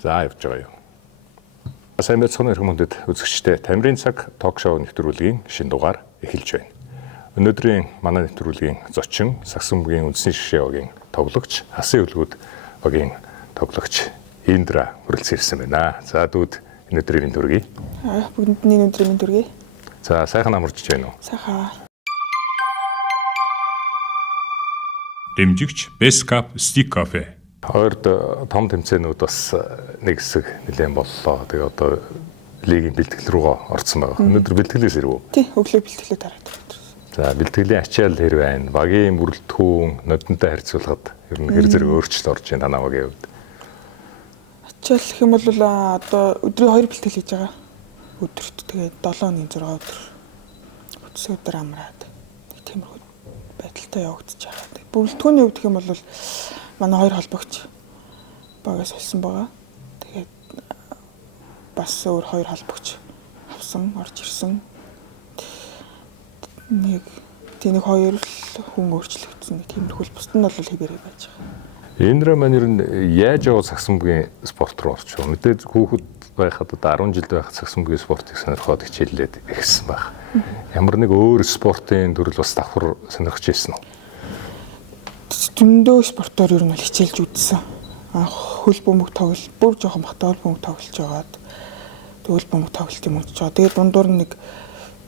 За явж байгаа юу. Сайн байцгаана уу хүмүүст үзэгчдээ. Тамирын цаг ток шоу нэвтрүүлгийн шинэ дугаар эхэлж байна. Өнөөдрийн манай нэвтрүүлгийн зочин Сагсан бүгийн үндэсний шгшээ багийн тоглогч, Хасын өлгүүд багийн тоглогч Индра хүрэлцэн ирсэн байна. За дүүд өнөөдрийн төргий. Бүгдний өнөөдрийн төргий. За сайхан амарч байна уу? Сайхан. Дэмжигч Best Cup Stick Cafe. Хоёрд том тэмцээнүүд бас нэг хэсэг нэлээд боллоо. Тэгээ одоо лигийн бэлтгэл рүүгээ орсон байгаа. Өнөөдөр бэлтгэлээс ирв үү? Тий, өглөө бэлтгэлээ дараад ирсэн. За бэлтгэлийн ачаал хэр байна? Багийн бүрэлдэхүүн нодонтой харьцуулахад ер нь хэр зэрэг өөрчлөлт орж байна танаа багийн хувьд? Ачаал гэх юм бол одоо өдрийн 2 бэлтгэл хийж байгаа. Өдөрт тэгээд 7-6 өдөр. Бүтсэн өдөр амраад тиймэрхүү байдалтай явагдаж байгаа. Бүрэлдэхүүний хувьд гэх юм бол манай 2 холбогч багаас олсон байгаа. Тэгээд бас өөр 2 холбогч авсан, орж ирсэн. Нэг 2 хүн өөрчлөгдсөн. Тиймэрхүү бусд нь бол хэвээрээ байж байгаа. Индра маань ер нь яаж яваад Сагсан бүгийн спорт руу орчих вэ? Мэдээж хүүхэд байхад одоо 10 жил байхад Сагсан бүгийн спортыг сонирхоод хичээллээд ирсэн баг. Ямар нэг өөр спортын төрөл бас давхар сонирхож ирсэн үү? Зөндөө спортоор ер нь хичээлж үзсэн. Хөл бөмбөг тоглол, бүр жоохон бахтай хөл бөмбөг тоглож байгаад хөл бөмбөг тоглолт юм унтж байгаа. Тэгээд дундуур нэг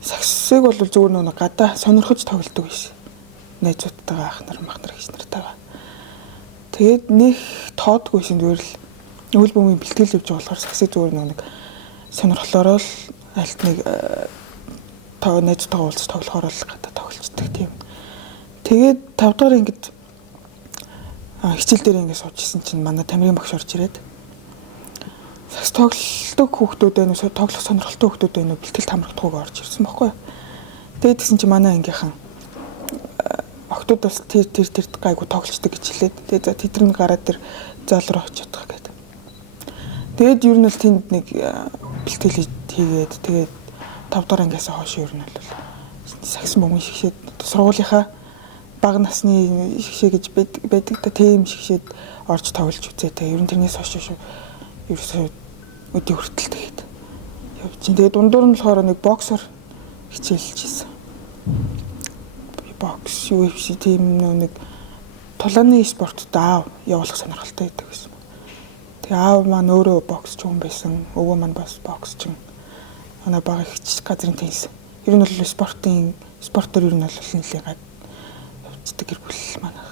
сагсыг бол зүгээр нэг гадаа сонирхож тоглодог байсан. Найзуудтайгаа ах нар гэж нартайгаа. Тэгээд нэг тоодгүйсэн зүгээр л хөл бөмбөгийн бэлтгэл явж байгаа болохоор сагсыг зүгээр нэг сонирхлоороо л альт нэг найзуудтайгаа уулзаж тоглохоор л гадаа тоглолцдог тийм. Тэгээд 5 дахь ангид хичээл дээр ингэ суужсэн чинь манай тамирын багш орж ирээд сагс тоглолтог хүүхдүүд байна уу, тоглох сонирхолтой хүүхдүүд байна уу, бэлтгэлд хамрагдахгүйг орж ирсэн байхгүй юу. Тэгээд тэгсэн чинь манай ангийнхан охтууд бас тэр гайгүй тоглолцдог гэж хэлээд тэгээд за тэдний гараад тэр зал руу очиж чадах гэдэг. Тэгээд ер нь л тэнд нэг бэлтгэл хийгээд тэгээд 5 дахь ангиас хойш ер нь бол сагс мөнгө шигшээд сургуулийнхаа бага насны шгшээ гэж байдаг та тийм шгшээд орж тоглож үзээ те. Ер нь тэрнээс хойш ерөөсөө өдөө хүртэл тэгээд явж чинь. Тэгээд дундуур нь болохоор нэг боксер хичээлж ийсэн. Бокс, UFC тийм нэг тулааны спортод аав явуулах сонирхолтой байдаг гэсэн. Тэгээ аав маань өөрөө боксч хүн байсан. Өвөө маань бас боксч. Манай бага их газрын теннис. Ер нь бол спортоор ер нь бол нэлээд гэр бүл манайх.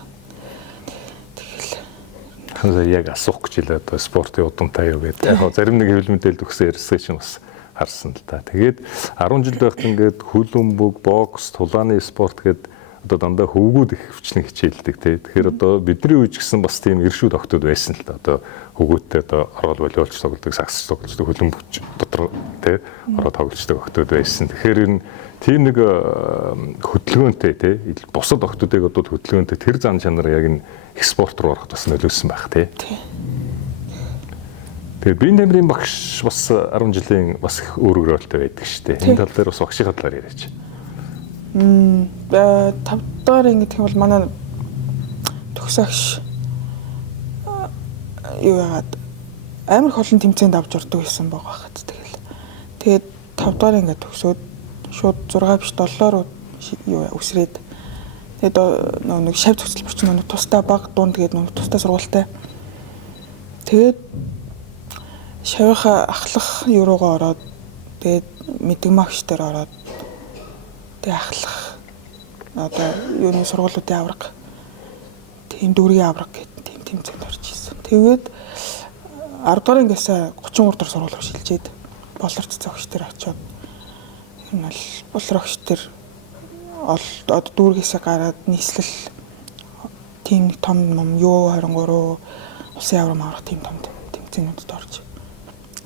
Тэгэл яг асуух гэж хэлээ одоо спортын удамтай юу гэдэг. Яг зарим нэг хэвлэл мэдээлэл өгсөн ярьсан чинь бас харсан л та. Тэгээд 10 жил байхад ингээд хөл бөмбөг, бокс, тулааны спорт гэдэг одоо дандаа хөвгүүд их хвчлэн хичээлдэг тий. Тэгэхээр одоо бидний үеч гэсэн бас тийм иршүүд охтууд байсан л та. Одоо хөвгүүдтэй одоо орол волейболч тоглодог, сагсч тоглодог, хөл бөмбөгч дотор тий ороо тоглодог охтууд байсан. Тэгэхээр ер нь тийм нэг хөдөлгөөнтэй тий бусад охтуудыг одоо хөдөлгөөнтэй тэр зан чанар яг энэ их спорт руу ороход бас нөлөөсөн байх тий. Тэгээд биеийн тамирын багш бас 10 жилийн бас их өөр өрөөлтэй байдаг шүү дээ. Энэ тал дээр бас багшийн талаар яриач. 5 дахь анги гэх юм бол манай төгсөгч юу яагаад амар холон тэмцээнд авч ордог байсан байгаа хат тэгээд 5 дахь анги төгсөөд шууд 6 биш 7-оор юу үсрээд тэгээд нэг шав цогцлборч нэг тустай баг дунд тэгээд нэг тустай сургуультай тэгээд шавынхаа ахлах юуруугаа ороод тэгээд мэдгмагч дээр ороод тэгээд ахлах одоо юуны сургуулиудын авраг тийм дүүргийн авраг гэдэг тийм тэмцээнд орж ирсэн. Тэгээд 10 дахь ангиас 33 дахь сургууль руу шилжээд болорч зогч дээр очиод энэ бол болорч дээр одоо дүүргээс гараад нийслэл тийм том юу 23 улсын аврам аврах тийм том тэмцээнүүдэд орж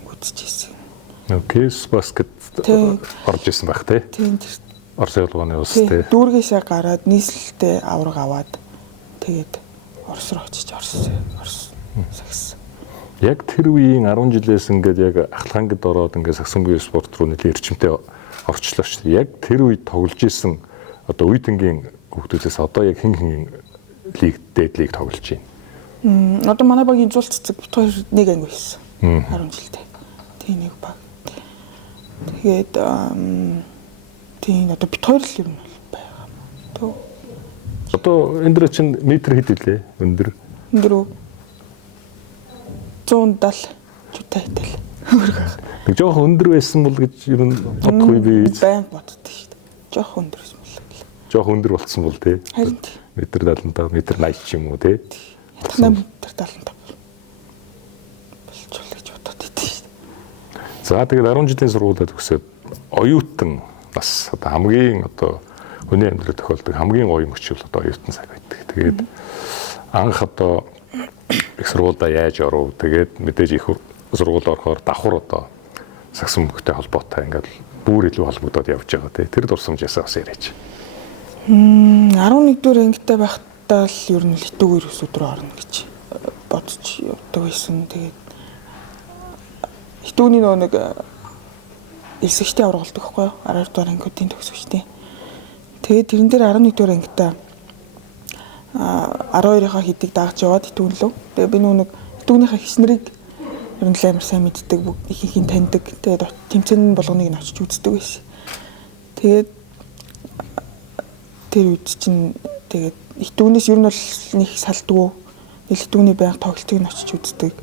үзчихсэн. Окейс баскет орж ирсэн байх тий. Тийм Орсын улгааны улс тий. Дүүргээсээ гараад нийслэлтэй авраг аваад тэгээд Орос руу очиж Орос сагс. Яг тэр үеийн 10 жилээс ингээд яг ахлахангид ороод ингээд Сагсан бүгийн спорт руу нэлээд эрчимтэй орчлоо шүү дээ. Яг тэр үед тоглож исэн одоо үе тэнгийн хүүхдүүдээс одоо яг хэн лиг дээд лиг тоглож байна. Одоо манай багийн зул цэцэг бит хоёр нэг анги байсан. 10 жилдээ. Тийм нэг баг. Тэгээд тийм одоо бит хоёр л ер нь байгаа юм. Одоо энэ дөр чинь метр хэд вүлээ? Өндөр. Өндөр 170 жутай хэтэл. Нэг жоох өндөр байсан бол гэж ер нь бодохгүй би. Байн боддог шүү дээ. Жоох өндөр байсан бол. Жоох өндөр болцсон бол тий. Харин Метр 75, метр 80 ч юм уу тий. 8 метр 75. Болчихвол гэж бодод идэв шүү дээ. За тэгээд 10 жилийн сургуулиуд төгсөөд оюутан бас одоо хамгийн одоо хүний амьдралд тохиолдог хамгийн гоё мөчөл одоо оюутан цаг байдаг. Тэгээд анх одоо их сургуультай яаж оров? Тэгээд мэдээж их сургууль орохоор давхар одоо сагсан мөнгөтэй холбоотой ингээд бүр илүү холбогдоод явж байгаа тий. Тэр дурсамжаасаа бас яриач. 11 дугаар ангитай байхдаа л ер нь литүүгээр ус өдрөө орно гэж бодож явдаг байсан. Тэгээд хитүүний нэг элсэгчтэй авралдаг байхгүй юу? 12 дугаар ангиудын төгсөгчтэй. Тэгээд тэрэн дээр 11 дугаар ангитай 12-ийнхаа хэдийг дагаж яваад хитүүн лөө. Тэгээд би нэг хитүүнийхээ хичнэрийг ер нь амар сайн мэддэг, ихэнх таньдаг. Тэгээд тэмцээн болгоныг нь очиж үздэг байсан. Тэгээд тэр үед чинь тэгээд хитүүнээс ер нь бол нэг салдгүй. Хитүүний байнга тоглолтыг нь очиж үздэг.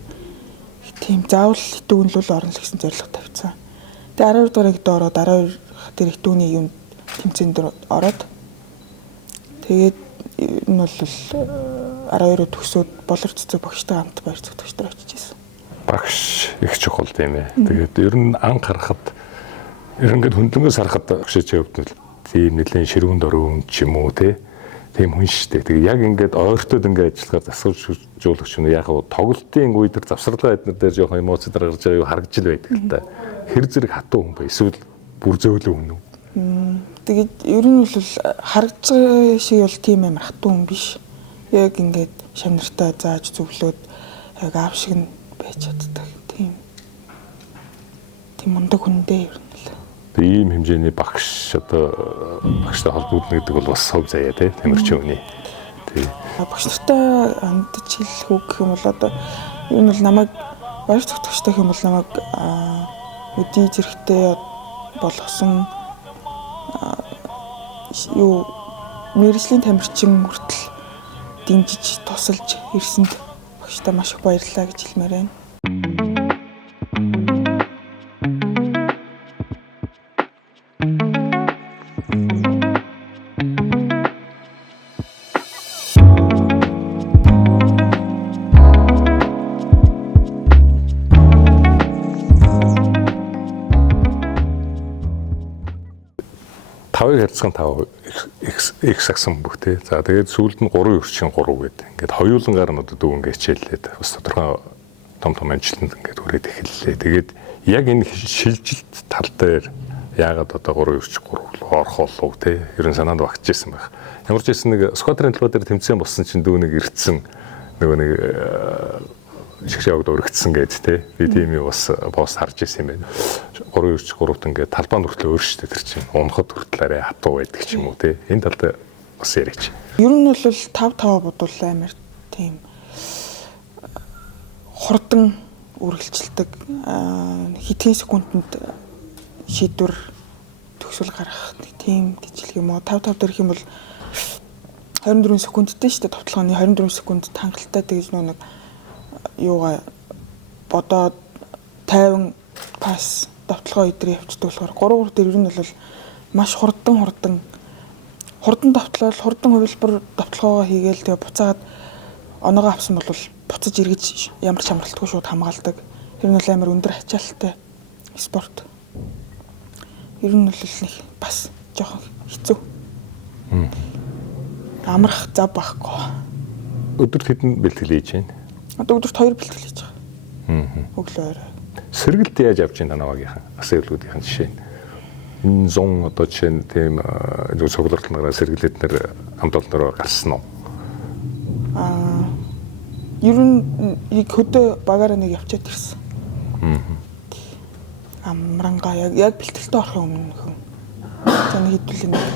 Тийм заавал хитүүн л орно л гэсэн зорилго тавьсан. Тэгээд 12 дугаар ангид ороод 12 тэр хитүүний юм тэмцээнд ороод тэгээд энэ бол 12-оор төгсөөд болор цэцэг багштай хамт баяр зүгтгчдэр очиж исэн. Багш их чухал тийм ээ. Тэгээд ер нь анх харахад ер нь ингээд хөндлөнгөөс харахад багшийн хувьд тийм нэлийн ширүүнд орон ч юм уу тийм хүн шттэ. Тэгээд яг ингээд ойртоод ингээд ажиллахаар засваржуулагч нь яг тоглолтын үе тэр завсралгаа эднэр дээр жоохон эмоцид гаргаж байгаа юу харагдж л байдаг л та. Хэр зэрэг хатуу хүн бэ? Эсвэл бүр зөөлөн хүн үү? Тэгээд ер нь бол харагдж байгаа шиг бол тийм амар хатуу хүн биш. Яг ингээд шамнартай зааж зөвлөөд яг аав шиг нь байж чаддаг. Тийм мундаг хүн дээ ер нь л. Ийм хэмжээний багш одоо багштай холбогдно гэдэг бол бас хөв заяа тий тамирчин хүний. Тий. Багш нартай хандж хэлэх үг гэх юм бол одоо ер нь бол намайг баяр зүгтгчтэй юм бол намайг өдий зэрэгтэй болгосон юу мэргэжлийн тамирчин хүртэл дэмжиж тусалж ирсэнд багштай маш их баярлалаа гэж хэлмээр байна. Харьцан 5 их сагсан бүх тий. За тэгээд сүүлд нь 3 өрчин 3 гэдэг. Ингээд хоёулангаар нь одоо дүү ингээд хичээллээд бас тодорхой том амжилтанд ингээд хүрээд эхэллээ. Тэгээд яг энэ шилжилт тал дээр яагаад одоо 3 өрчин 3 орох болов тий. Ер нь санаанд багтжсэн байх. Ямар ч байсан нэг сквадрын талбай дээр тэмцээн болсон чинь дүү нэг ирцэн нөгөө нэг шигшээгд өргөцсөн гэж тий. Би тийм юу бас пост харж ирсэн юм байна. 3 өрч 3-т ингээд талбай нүртлээ өөрчтэй тэр чинь унахад хүртэл арай хатуу байдаг ч юм уу тий. Энэ талд бас яриач. Ер нь бол 5-5 бодвол амар тийм хурдан үргэлжилдэг хэдхэн секундэд шийдвэр төгсөл гаргах тийм гэж юм уу 5-5 дөрөх юм бол 24 секундтэй шүү дээ товтлооны 24 секунд хангалттай тэгж нэг юугаа бодоод 50 пас давталгаа өдрөө явчихдаг болохоор 3 дээр ер нь бол маш хурдан давтлал хурдан хувилбар давталгаагаа хийгээл тэгээ буцаад оноогоо авсан бол буцаж эргэж ямар ч амралтгүй шууд хамгаалдаг. Тэр нь бол амар өндөр ачаалттай спорт. Ер нь бол нэг бас жоохон хэцүү. Амрах зав байхгүй. Өдөрт хэдэн бэлтгэл хийж байна? Одоо өдөрт 2 бэлтгэл хийж байгаа. Өглөө орой. Сэргэлт яаж авч байна танаваагийнхан? Асуулгуудын жишээ нь. Энэ 100 одоо жишээ нь тийм цугларлалаараа сэргэлээд нэр хамт олнороо гарсан уу? Ер нь хөдөө багаараа нэг явчаад ирсэн. Амрангаа яг бэлтгэлтэй орохын өмнө нөхөн. За нэг хэдүүлээ нэг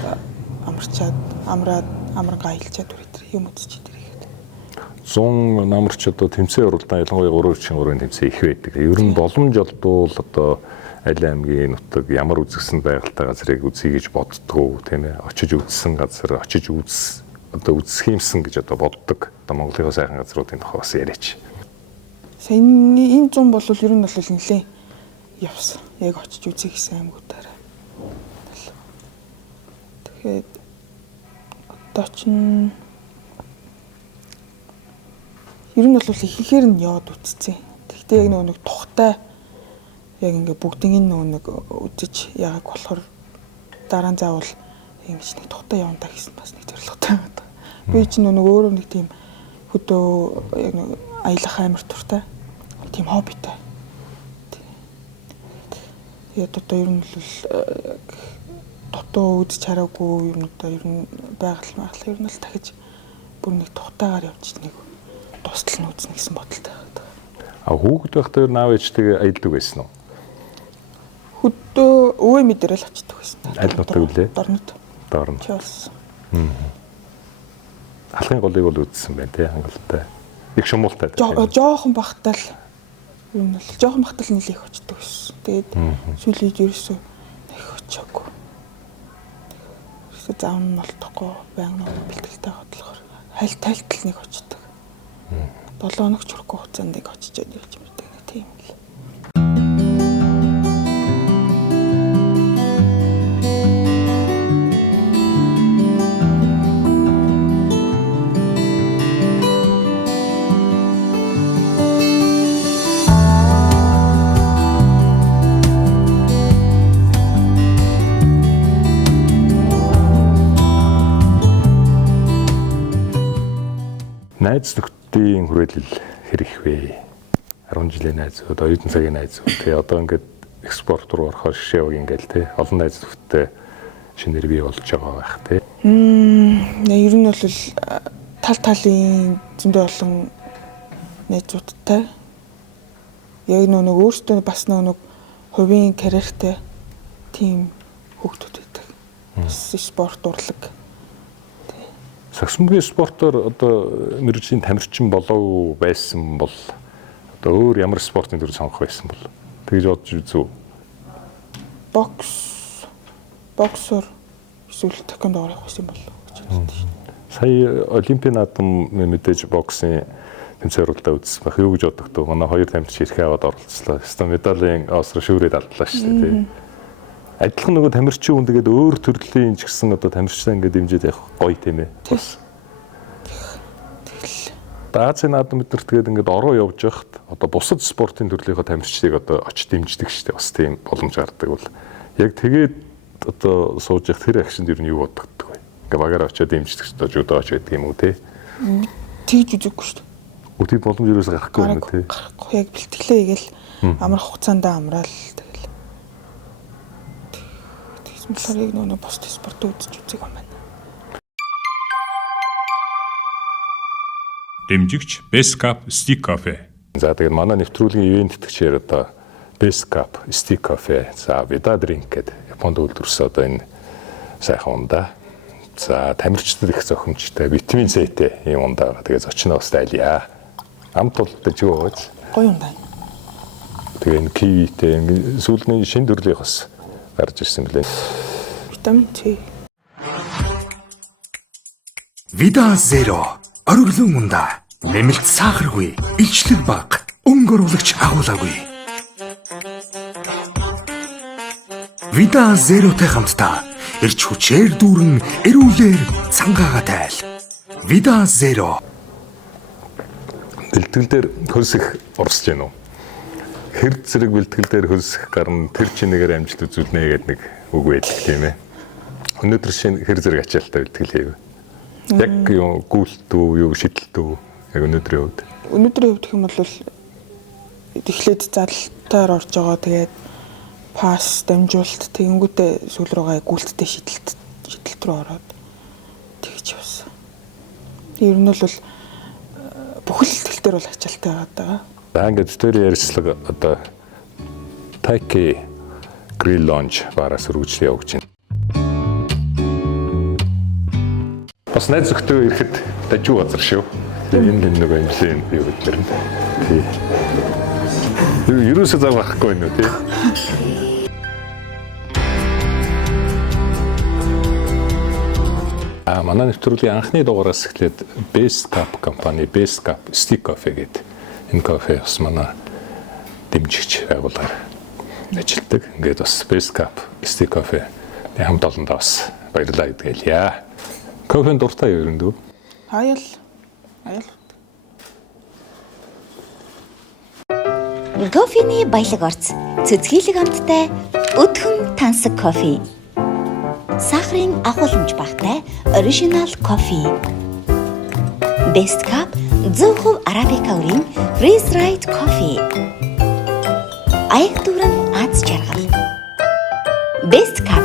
амарчаад амрангаа хилчаад үрээ юм үзчих дээр ихэд. 100 намарч одоо тэмцээн уралдаан ялангуяа 3-3 тэмцээн их байдаг. Ер нь боломж олдвол одоо аль аймгийн нутаг ямар үзэсгэлэн байгальтай газрыг үзье гэж боддгоо тийм ээ. Очиж үзсэн газар очиж одоо үзэх юмсан гэж одоо боддог. Одоо Монголын сайхан газруудын тухай бас яриач. Сайн энэ 100 бол ер нь бол нэлээ явсан. Яг очиж үзье гэсэн аймагуудаараа. Тэгээд одоо чинь ер нь бол ихээр нь яваад үтцсэн. Тэгтээ яг нэг тухтай яг ингээ бүгднийг нэг үзэж яагаад болохоор дараа нь заавал ингэж нэг тухтай явна та гэсэн бас нэг зорилготой байна. Би чинь нэг өөрөө нэг тийм хөдөө яг нэг аялах амар туртай. Тийм хоббитай. Тэгээд одоо ер нь бол дутуу үзэж хараагүй юм одоо ер нь байгаль ер нь л дахиж бүр нэг тухтайгаар явж нэг тусдал нь үзнэ гэсэн бодолтой байна. А хүүхэд байхдаа наав ээжтэйгээ аялдаг байсан уу? Хөдөө өвөө мэдэрэл очдог байсан. Аль нутаг үлээ? Дорнод. Дорнод. Чиос. Алхын голыг бол үзсэн байна тий хангалттай. Их шумуултай. Жоохон бахтал ер нь л жоохон бахтал нэлээх очдог байсан. Тэгээд сүүлийн ерөөсөө их очоогүй. Ерөөсөө заавн нь олдохгүй байнга бэлтгэлтэй бодлохоор тайлтал нэг очдог. 7 хоног ч хүрэхгүй хугацаанд нэг очиж явж мэддэг нэг тийм л. Найз нөхдийн хүрээлэл хэрэг вэ? 10 жилийн найз, одоо оюутан цагийн найз. Тэгээ одоо ингээд экспорт руу орохоор шишээвэг ингээл тий. Олон найз нөхдөдтэй шинээр бий болж байгаа байх тий. Ер нь бол тал талын зөндөө олон найзуудтай. Яг нэг өөртөө бас нэг хувийн карьертэй тийм хүүхдүүд байдаг. Бас спорт урлаг. Саксофоны спортоор одоо мэргэжлийн тамирчин болоогүй байсан бол одоо өөр ямар спортын төр сонгох байсан бол тэгж бодож үзв. Боксер эсвэл тэквондо орох байсан бол гэж бодсон шүү. Сая Олимпийн наадам мэдээж боксын тэмцээн уралдаа үзсэн байх. Юу гэж бодогдов? Манай хоёр тамирчин ирэхээ аваад оролцлоо. Хэвээ медалийн осроо шүүрээд алдлаа шүү дээ. Адилхан нөгөө тамирчин хүн тэгээд өөр төрлийн ч гэсэн одоо тамирчтай ингээд дэмжиж явах гоё тийм ээ. Бас. Даацын наадам бид нар тэгээд ингээд ороо явж байхад одоо бусад спортын төрлийнхөө тамирчдыг одоо очиж дэмждэг шүү дээ. Бас тийм боломж гардаг бол яг тэгээд одоо сууж явах тэр акшнд юу бодогддог вэ? Ингээд багаараа очиж дэмждэг шүү дээ. Жудооч гэдэг юм уу те? Тэгж үзэггүй шүү дээ. Үгүй боломж юуээс гарахгүй юм те. Гарахгүй яг бэлтгэлээ игээл амар хугацаанд амраал болохоор яг нөгөө пост спорт үзэж үзэг юм байна. Дэмжигч Best Cup Stick Cafe. За тэгээд манай нэвтрүүлгийн ивент итгэгчээр одоо Best Cup Stick Cafe за Vida Drink гэдэг Японд үйлдвэрсэн одоо энэ сайхан ундаа. За тамирчдад их зохимжтой витамин С-тэй юм ундаа. Тэгээд зочноо бас тайлъя. Амт болдож өгөөч. Гоё ундаа. Тэгээд энэ кивитэй сүүлийн шинэ төрлийнх бас гарч ирсэн билээ. Витамин С. Vida Zero ориглон ундаа. Нэмэлт сахаргүй, илчлэг бага, өнгө оруулагч агуулаагүй. Vida Zero-тэй хамтдаа эрч хүчээр дүүрэн эрүүлэр цангаага тайл. Vida Zero. Бэлтгэл дээр хөлс их урсж гэнэ үү? Хэр зэрэг бэлтгэл дээр хөлс их гарна тэр чинээгээр амжилт үзүүлнэ гэдэг нэг үг байдаг тийм ээ. Өнөөдөр шинэ хэр зэрэг ачаалттай бэлтгэл хийв. Яг юу гүйлтүү, юу шидэлтүү яг өнөөдрийн хувьд. Өнөөдрийн хувьд гэх юм бол эхлээд залтаар орж байгаа тэгээд пас дамжуулалт тэгэнгүүтээ сүүл рүүгээ гүйлттэй шидэлт рүү ороод тэгж явсан. Ер нь бол бүхэл бэлтгэлээр бол ачаалттай байгаа. За ингээд тэр ярьцлага одоо Taiki Grill Lounge бараас үргэлжлэн явж байна. Бас найз зөвхөн ирэхэд дажгүй газар шүү. Энэ нэг юм би үгүй. Тий. Ерөөсөө зав авахгүй нь үү тий. Манай нэвтрүүлгийн анхны дугаараас эхлээд Best Cup компани Best Cup Stick Coffee гэдэг энэ кофе бас манай дэмжигч байгууллагаар ажилладаг. Ингээд бас Best Cup Stick Coffee хамт олондоо бас баярлалаа гэдгэлье. Кофенд дуртай юу юм дүү? Аял. Кофений баялаг орц. Цэцгийлэг амттай өдхөн тансаг кофе. Сахарын агуулмж багтай оригинал кофе. Best Cup 100% Arabica үрийн Freeze Dried кофе. Аяг дүүрэн аз жаргал. Best Cup.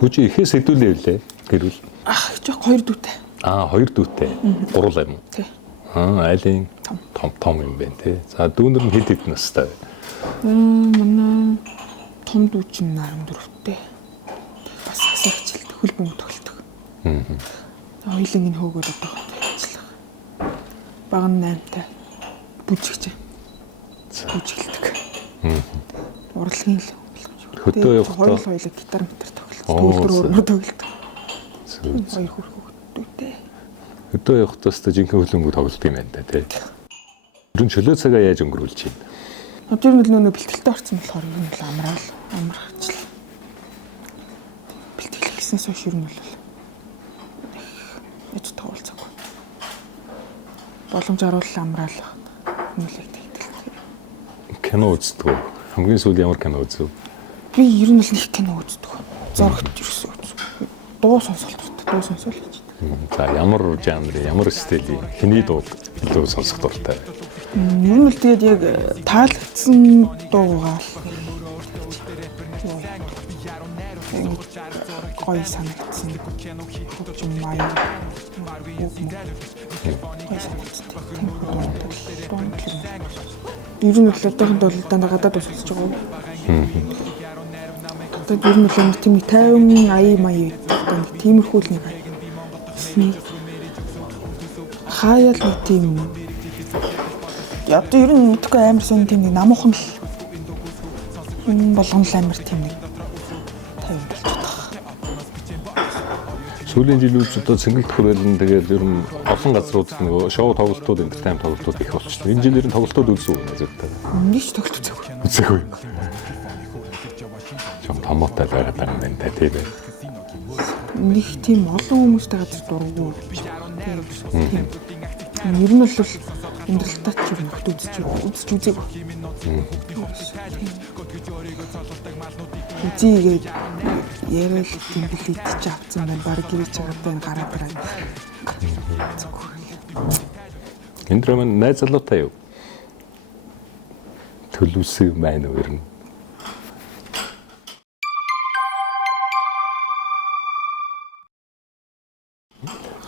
Түчи ихээс хэдүүлээ вүлээ гэрүүл. Жоо 2 дүүтэй. 2 дүүтэй. Гурвал юм. Тий. Айлын том юм байна тий. За дүүнэр нь хэд настай вэ? Манай том дүү чинь 14-тэй. Бас асар хичээлтэй хөл бөмбөг тоглодог. Хоёулын энэ хөөгөр одоо ажиллах. Баг нь 8-тай. Бүжигч. Бүжиглдэг. Урлагийн л. Хөдөө явахдаа хоёулаа гитар тоглодог. Төгөлдөр тоглодог. Хоёр хүүхдүүдтэй. Хөдөө явахдаа ч жинхэнэ хөлбөмбөг тоглодог юм байна тий. Ер нь чөлөө цагаа яаж өнгөрүүлж байна? Одоо ер нь нөө бэлтгэлтэй орсон болохоор ер нь амраач. Бэлтгэл хийснээс хойш ер нь бол яаж тоглолцоогүй. Боломж харуул амраал нүүлээд тэгдэг. Кино үздэг. Хамгийн сүүл ямар кино үзв? Би ер нь л нэг кино үздэг. Зурагт ерөөсөө үздэг. Дуу сонсолт хийж. За ямар жанрын, ямар стилийн, хэний дуу илүү сонсох дуртай? Ер нь л тэгээд яг таалагдсан дуугаа гоё санагдсан. Хөгжим маяг. Ер нь л одоохонд бол дандаа гадаад усалж байгаа. Тэгээд ер нь л амар тийм 50 80 маяг гэдэг тиймэрхүү л нэг хаяал нэг тийм одоо ер нь мэдгүй амар сон тийм нэг намуухан л энэ болгон л амар тийм нэг 50 болж байгаа. Сүүлийн жилүүд одоо цэнгэлдэх хүрээлэн тэгээд ер нь олон газрууд нөгөө шоу тоглолтууд, энтертайм тоглолтууд их болчихсон. Энэ жилээр тоглолтууд үзсэн үү зөвхөн? Нэг ч тоглолт үзээгүй. Чам томоотой байгаад байгаа юм байна тийм ээ. Нэг тийм олон хүмүүстэй газар дурггүй. Тийм. Ер нь бол амьдралтаа ч юм их үзэж үзээгүй. Үзээгээд яриад тийм билет ч авсан байна. Бараг гэрэж байгаа байна гараад байна. Энэ драм найз залуутай юу? Төлөвсөн байна уу ер нь?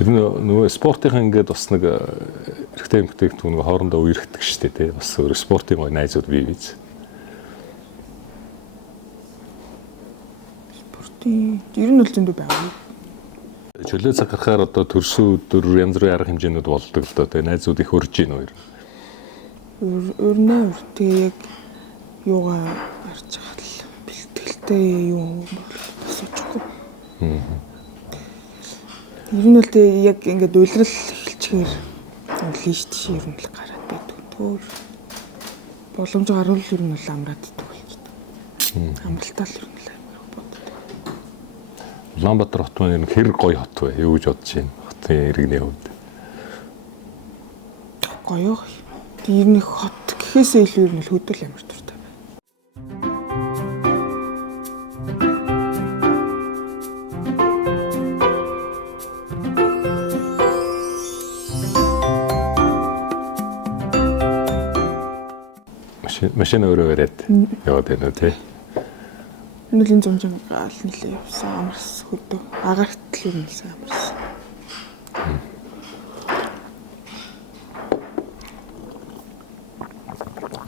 Тэр нөгөө спортын ингээд бас нэг эрэгтэй эмэгтэйг нөгөө хоорондоо үерхдэг шүү дээ тий. Бас өөр спортын гоё найзууд бий биз. Спортын ер нь л зөндөө байгаа. Чөлөө цаг гарахаар одоо төрсөн өдөр янз бүрийн арга хэмжээнүүд болдог л доо тий. Найзууд их урьж гин хоёр. Өрнөө тэгээ яг юугаа арч хал бэлтгэлтэй юу асуучгүй. Ер нь л тэгээ яг ингээд уйлрал эхэлчихээр лишт шиг ер нь л гараад байдаг. Төөр боломж гарвал ер нь л амраад идэх болчихдог. Амралтаа л ер нь л амрах боддог. Улаанбаатар хот маань хэр гоё хот вэ? Юу гэж бодож байна? Хотын иргэний хувьд. Гоё. Ер нь хот гэхээсээ илүү ер нь л хөдөл амар дуртай. Машин өөрөө бариад яваад байна уу тий. Нүлийн зумжин гал нилээ явсан амарс хөдөө. Агаарт л юм нэлсэн амарс.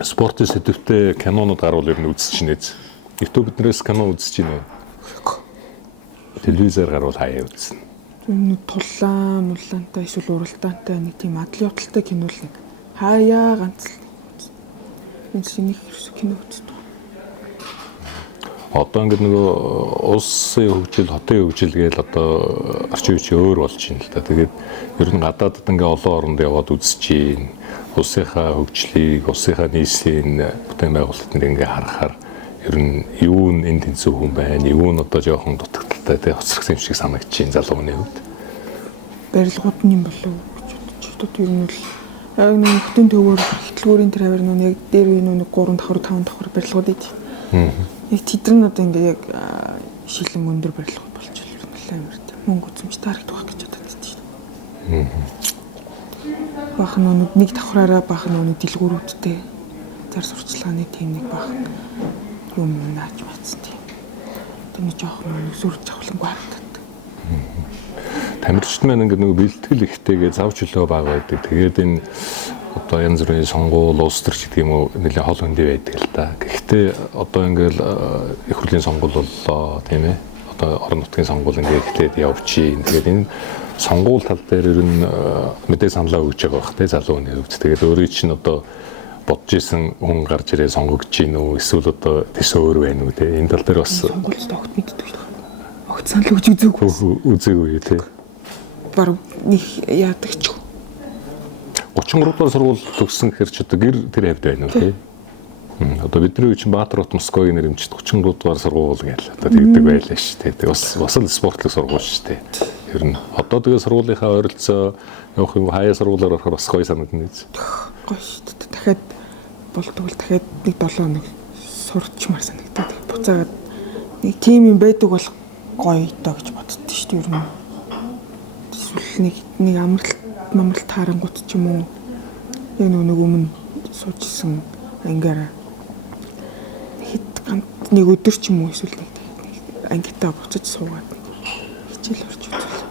Спортын сэдвтэй кинонууд гарвал ер нь үзэж нээз. YouTube биднээс кино үзэж гинэ. Телевизээр гарвал хаяа үзнэ. Энэ тулаан, муллаантай эсвэл уралдаантай нэг тийм адал явдалтай кино л нэг. Хаяа ганц л. Энэ шинийг кино үздэг. Одоо ингээд нөгөө улсын хөгжил, хотын хөгжил гээл одоо орчин үеийн өөр болж байна л да. Тэгээд ер нь гадаадд ингээд олон оронд яваад үзэж гин. Улсынхаа хөгжлийг, улсынхаа нийслэлийн бүтээн байгуулалтанд ингээд харахаар ер нь юу нь энэ тэнцүү хүн байна, юу нь одоо жоохон дутагдaltaй тэ хоцрогсон юм шиг санагдчихээн залууны хувьд. Барилгууд нь юм болов гэж бодож ер нь л яг нэг хөтөн төвөр хөтөлбөрийн тэр хавар нэг дээр үе нэг 3 давхар 5 давхар барилгууд ийд. Яг тэдэр нь одоо ингээд яг шилэн өндөр барилгууд болж байна. Нэлээд амар мөнгө үзэмжтэй харагдах байх гэж бодож байна. Бахан нэг давхраараа бахан дэлгүүрүүдтэй зар сурчлагын тийм нэг бахан юм нааж бацсан тийм. Тэр жоохон сүр жавхлангүй харагдаад. Тамирчид маань ингээд нөгөө бэлтгэл ихтэйгээ зав чөлөө баг байдаг. Тэгээд энэ одоо янз бүрийн сонгуул, улс төр гэдэг юм уу нэлээд хол хөндий байдаг л да. Гэхдээ одоо ингээд их хурлын сонгуул боллоо тийм ээ. Одоо орон нутгийн сонгуул ингээд эхлээд явчихъя. Тэгээд энэ сонгуул тал дээр ер нь мэдээ саналаа өгч байгаа бах тий залууны хувьд. Тэгээд өөрөө чинь одоо бодож исэн хүн гарч ирээ сонгогдож гин үү эсвэл одоо тэс өөр байна уу тий энэ тал дээр бас сонгуульд огт мэддэг шүү дээ. Огт санал өгч үзээгүй тий. Бараг нэг яадаг ч. 33 дугаар сургууль төгссөн гэхэр ч одоо гэр тэр хавьд байна уу тий. Одоо бидний үе чинь Баатар хот Москвагийн нэрмжид 33 дугаар сургууль гээл одоо тэгдэг байлаа шүү дээ. Тэг бас л спортлог сургууль шүү дээ. Ер нь одоо тэгээ сургуулийнхаа ойролцоо явах юм хаяа сургуулиар орохоор бас гоё санагдана биз. Гоё шүү дээ. Дахиад болтгол дахиад нэг 7 хоног сурчмаар санагдаад буцаагаад нэг тим юм байдаг бол гоё доо гэж боддоо шүү дээ. Ер нь эсвэл нэг амралт харангуут ч юм уу яг нэг өмнө суужсэн ангиараа нэг өдөр ч юм уу эсвэл нэг ангитаа буцаж суугаад хичээл орж үзвэл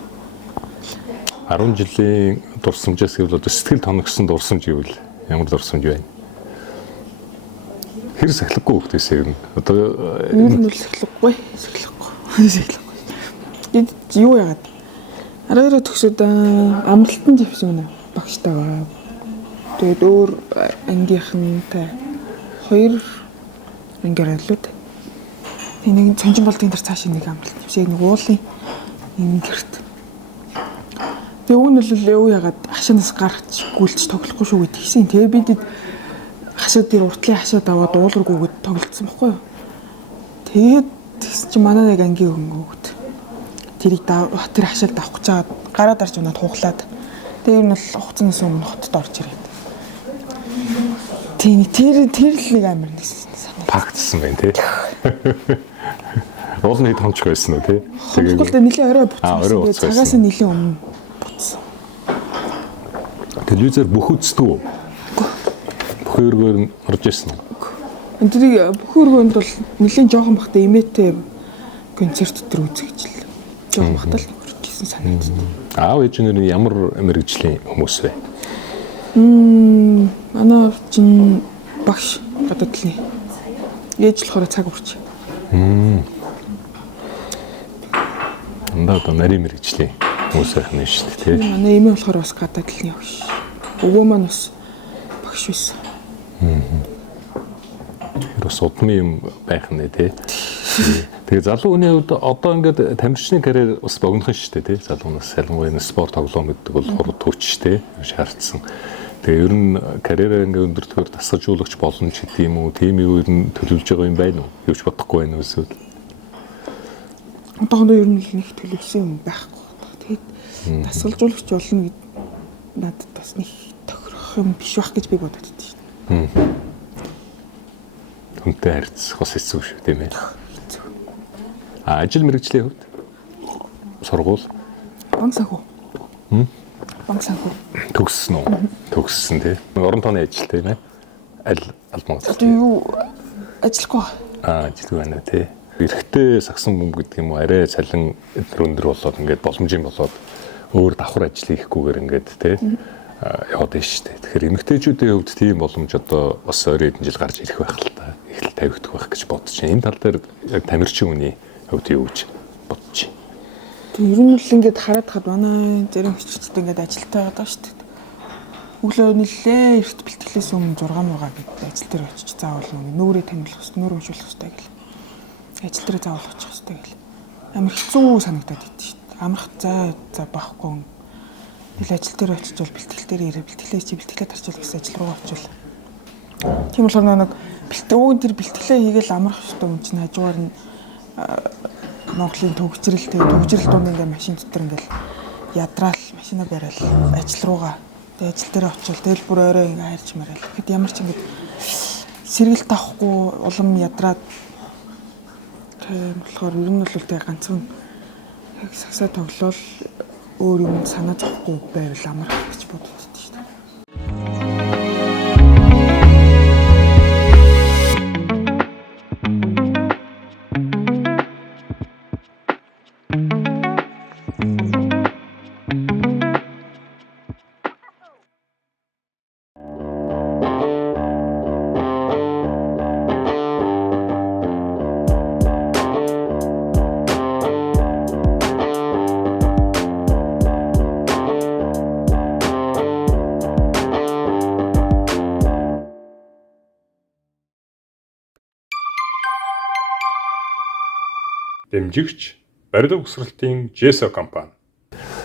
10 жилийн дурсамжаас гэвэл одоо сэтгэл тоногсон дурсамж гэвэл ямар дурсамж байна? Хэр сахилахгүй хөвгтэйсээ юм. Одоо ер нь сахилахгүй. Эд юу яагаад? Араараа төгсөд амралтанд явсан байна. Багштайгаа. Тэгээд өөр ангийнхантай 2 ангиараа л үү. Нэг цонжин болдгийн дээр цааш нэг амралт явсан. Нэг уулын гэрт. Тэгээ үүн л юу яагаад хашаанаас гарч гүйлж тоглохгүй шүү гэдгийгсэн. Тэгээ бид хашаа дээр уртлын хашаад аваад ууларгүйгээд тоглолцсон байхгүй юу. Тэгээд тэгс чи манай нэг ангийн хөнгөөд тэрийг тэр хашаалд авах гэж чаад гараа дарж унаад хуухлаад. Тэгээ юм бол хугацаанаас өмнө хотод орж ирээд. Тийм тэр л нэг амар нэг санаа. пактсан байна тий. Уулын хэд хончг байсан уу тий. Тэгээд нэлийн орой буцсан. Цагаас нэлийн өмнө буцсан. Телевизээр бүх үздэг үү? Бүх өргөөр нь орж ирсэн үү? Тэрийг бүх өргөөнд бол нэлийн жоохон бахта имээтэй концерт төр үзэж л. Жоохон бахта л орж ирсэн санагдсан. Аав ээж нь ямар мэрэгжлийн хүмүүс вэ? Манай чинь багш гадаад талын. Ээж болохоор цаг урч. Одоо нарийн мэрэгжлийн хүмүүс байх нь шүү дээ тий. Манай эмээ болохоор бас гадаад талын багш. Өвөө маань бас багш байсан. Бас удмын юм байх нэ тий. Тэгээ залуу хүний хувьд одоо ингээд тамирчны карьер бас богинохон шүү дээ тий. Залуунаас ялангуяа спорт тоглоом гэдэг бол хурд төвч тий. Шаардсан. Тэгээ ер нь карьераа ингээд өндөртгөр дасгалжуулагч боломж гэдэг юм уу? Тийм юу ер нь төлөвлөж байгаа юм байна уу? Юу ч бодохгүй байна уу эсвэл? Одоохондоо ер нь нэг төлөвлөсөн юм байхгүй. Тэгээд дасгалжуулагч болно гэд надад бас нэг тохирох юм биш байх гэж би бодод тийм. Хүнтэй харьцах бас хэцүү шүү тийм ээ. Ажил мэргэжлийн хувьд сургууль банк санхүү. Банк санхүү. Төгссөн үү? Төгссөн тий. Орон тооны ажил тийм ээ. Аль Монгол. Одоо юу ажиллахгүй. Ажилгүй байна тий. эрэгтэй сагсан бөмбөг гэдэг юм уу арай цалин өндөр болоод ингээд боломжийн болоод өөр давхар ажил хийхгүйгээр ингээд тий яваад байна шүү дээ. Тэгэхээр эмэгтэйчүүдийн хувьд тийм боломж одоо бас ойрын хэдэн жил гарч ирэх байх л та. Их л тавигдах байх гэж бодож байна. Энэ тал дээр яг тамирчин хүний хувьд юу гэж бодож байна? Тэг ер нь л ингээд хараад хад манай зарим хичээлд ингээд ажилтаа байгаа шүү дээ. Өглөө нэлээ эрт бэлтгэлээс өмнө 6 муугаа гэдэг ажил дээр очиж заавал нүүрээ тамилах хэрэгтэй, нүүр уншуулах хэрэгтэй гэл. Ажил дээр заавал очих хэрэгтэй гэл. Амар хэцүү санагдаад идэв шүү дээ. Амрах за бахгүй. Нэл ажил дээр очичвол бэлтгэл дээр ирээ бэлтгэлээ тарчвал гэсэн ажил руугаа очивол. Тийм болохоор нэг өвгөн тэр бэлтгэлээ хийгээл амрах шүү дээ. Үн чинь хажуугаар нь Монголын төгжрэлтэй төгжрэл дунд ингээ машин дотор ингээл ядраал машина бараал ажил руугаа ажил дээр очивол тэгэл бүр орой ингээ хайрч мараал. Тэгэхэд ямар ч ингэ сэргэлт авахгүй улам ядраад тийм болохоор ер нь бол тэг ганцхан сагсаа тоглол өөр юм санаа зовхгүй байвал амар гэж боддог шүү дээ. Дэмжигч барилга угсралтын Jesso компани.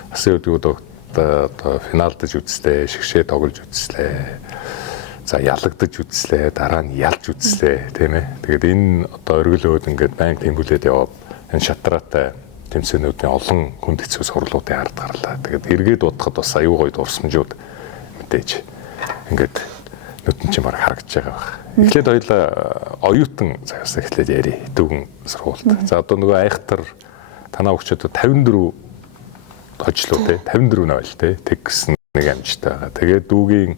Асуудууд одоо финалдаж үзлээ, шигшээ тоглож үзлээ. За ялагдаж үзлээ, дараа нь ялж үзлээ, тийм ээ. Тэгээд энэ одоо өргөлөөд ингээд банк тэмүүлээд яваад энэ шатраатай тэмцээнүүдийн олон хүнд хэцүү сурлуудын ард гарлаа. Тэгээд эргээд удахад бас аюу гоё дурсамжууд мэдээж ингээд нүдэн чинь баг харагдаж байгаа баг. Эхлээд хоёлаа оюутан цагаас эхлээд яри дүүгэн сургуульд. За одоо нөгөө айхтар танаа өгчөд 54 хожлоо те 54-0 те тэгсэн нэг амжтай байгаа. Тэгээд дүүгийн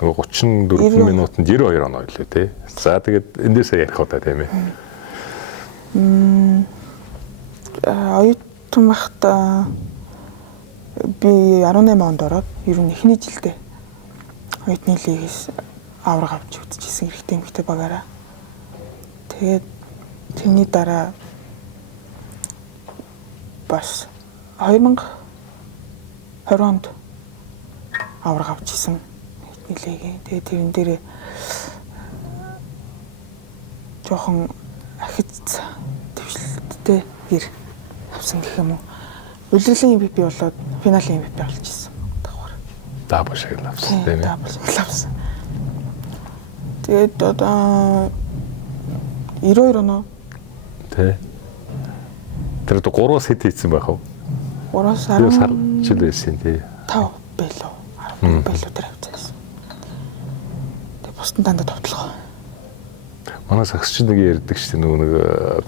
нөгөө 34 минутанд 92 оноо илээ те. За тэгээд эндээсээ ярих удаа тийм ээ. Оюутан байхдаа би 18 онд ороод ер нь эхний жилдээ оюутны лигээс авраг авч үзчихсэн эрэгтэй эмэгтэй багаараа. Тэгээд тэрний дараа бас 2020 онд авраг авчихсан нэлээгээ. Тэгээд тэрэн дээрээ жоохон ахиц төвшлөлттэй гэр авсан гэх юм уу. Улирлын MVP болоод финалийн MVP болчихсон. Дабл шиг авсан тийм ээ. Дабл шиг авсан. Тэгээд одоо 92 оноо. Тэ. Тэр 3-аас хэд хийсэн байх вэ? 3-аас 10 жил байсан тий. 5 байлуу. 10 байлуу тэр авчихсан. Тэгээд бусдын дандаа товтлоо. Манай сагсч нэг ярьдаг шүү дээ нөгөө нэг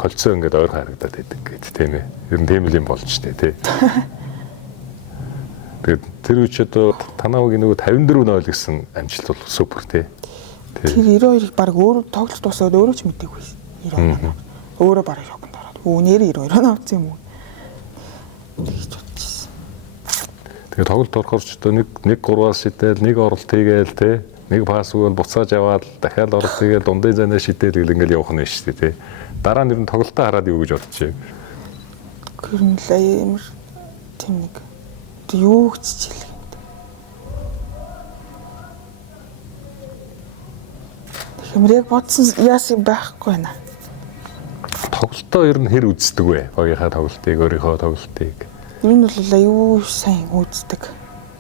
кольцоо ингээд ойр харагдаад байдаг гэд тийм ээ. Ер нь тийм л юм болж штэ тий. Тэгээд тэр үуч одоо танаагийн нөгөө 54-0 гэсэн амжилт бол супер тий. Тэр 92-ыг баг өөрөө тоглолт дуусаад өөрөө ч мэдээгүй. 92. Өөрөө баг шоконд ороод. Нэр 92 авсан юм уу? Тэгж бодчихсон. Тэгээд тоглолт орохоор ч одоо нэг 3-аас шидэл, нэг оролт хийгээл тий. Нэг пас өгөөл буцааж аваад дахиад оролт хийгээл дундын занаа шидэл гэл ингээл явах нь шүү дээ тий. Дараа нь ер нь тоглолтоо хараад юу гэж бодчих юм. Гэрнэлээ ямар тийм нэг юу гэж хэлэх юм. Тэгэхээр яг бодсон яасан байхгүй байна. Тоглолтоо ер нь хэр үздэг вэ? Багийнхаа тоглолтыг, өөрийнхөө тоглолтыг. Ер нь бол аюу сайн үздэг.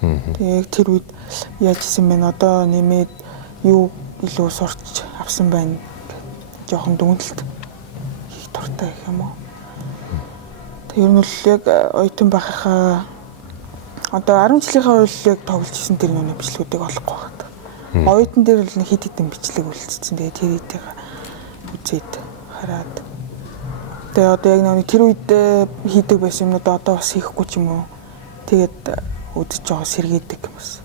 Тэгээд тэр үед яаж исэн бэ? Одоо нэмээд юу илүү сурч авсан байна. Жохон дүнэлт хийх дуртай гэх юм уу? Тэр нь бол яг оюутан байхаа одоо 10 жилийнхаа үеэр яг тоглож исэн тэр нэг бичлэгүүдийг олохгүй байна. Оюутан дээр л хэд хэдэн бичлэг үлдсэн. Тэгээд тэр үеийг үзээд хараад. Тэгээд одоо яг нэг тэр үед хийдэг байсан юмнууд одоо бас хийхгүй ч юм уу. Тэгээд үдэж байгаа сэргээдэг юм бас.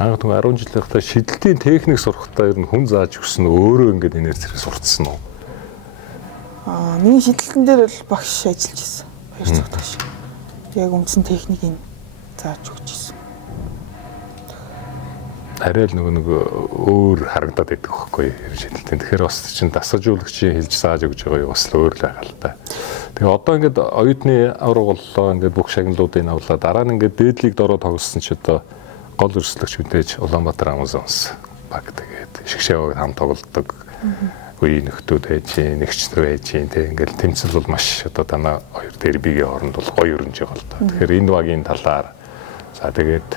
Аа түн 10 жил байхдаа шидэлтийн техник сурахтаа ер нь хүн зааж өгсөн өөрөө ингээд энээр зэрэг сурцсан уу? Миний шидэлтэн дээр бол багш ажиллаж байсан. 2 цаг тааш. Яг үндсэн техникийг зааж өгч байсан. Арай л нэг өөр харагдаад байдаг байхгүй шидэлтэн. Тэгэхээр бас чинь дасгалжуулагчийн хэлж зааж өгж байгаа юу бас л өөр л байгаа л да. Тэгээ одоо ингээд оюутны авраг боллоо ингээд бүх шагналуудыг авлаа. Дараа нь ингээд дээдлийг дороо тоглосон ч одоо гол өрсөлдөгч мэдээж Улаанбаатар Амазонс баг тэгээд Шигшээваг хамт тоглодог. Үеийн нөхдүүд байж, нэгчнэр байж, тэг ингээд тэмцэл бол маш одоо танаа хоёр дербигийн хооронд бол гоё өрнж байгаа л да. Тэгэхээр энэ багийн талаар за тэгээд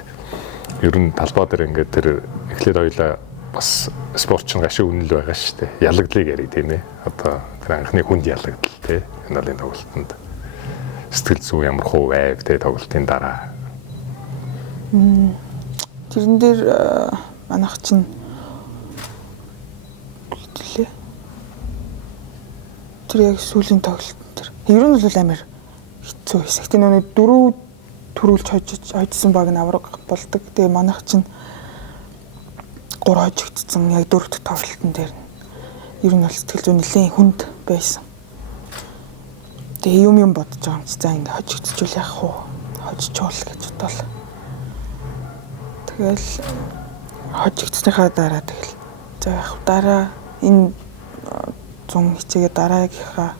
ер нь талбай дээр ингээд тэр эхлээд хоёлаа бас спортчин гашиг үнэл байгаа шүү дээ. Ялагдлыг ярий тийм ээ. Одоо тэр анхны хүнд ялагдал тий. Энэ бол энэ тоглолтод сэтгэл зүй ямар хуу байв тий тоглолтын дараа. Тэрэн дээр манайх чинь хэлээ. Тэр яг сүүлийн тоглолтын тэр. Ер нь бол амар хэцүү хэсэг. Тэр нэг 4 төрүүлж хожсон баг нь авраг болдог. Тэгээ манайх чинь 3 хожигдсон яг 4 дахь тоглолтын дээр ер нь бол сэтгэл зүй нэлээд хүнд байсан. Тэгээ юм бодож байгаа юм чи за ингэ хожигдчихвол яах вэ? Хожичвол гэж бодлоо. Тэгэл хожигдсныхаа дараа тэгэл за яах вэ? Дараа энэ 100 хичээгээ дараагийнхаа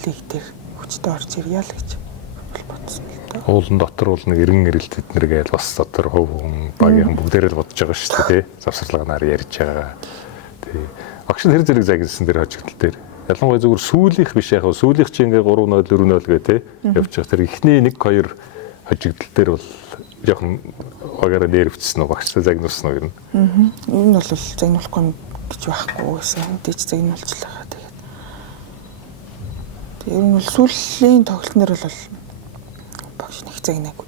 лиг дээр хүчтэй орж ирье л гэж бодсон л доо. Уулан дотор бол нэг эргэн ирэлт эднэр гээл бас дотор хөв багийн бүгдээрээ л бодож байгаа шүү дээ тий. Завсарлаганаар ярьж байгаа. Тий. Багш нь тэр зэрэг загинсан дээр хожигдол дээр. Ялангуяа зөвхөн сүүлийнх биш яг сүүлийнх чи ингээ 3-0 4-0 гэ тий. Явж байгаа. Тэр эхний 1-2 хожигдол дээр бол жоохон агаараа нэрвчсэн нь багштай загнуулсан уу юм. Энэ бол загнуулахгүй гэж байхгүй гэсэн. Мэдээж загнуулчлаа. Тэгээд. Тэр нь бол сүүлийн тоглолтнор бол багш нэг загнаагүй.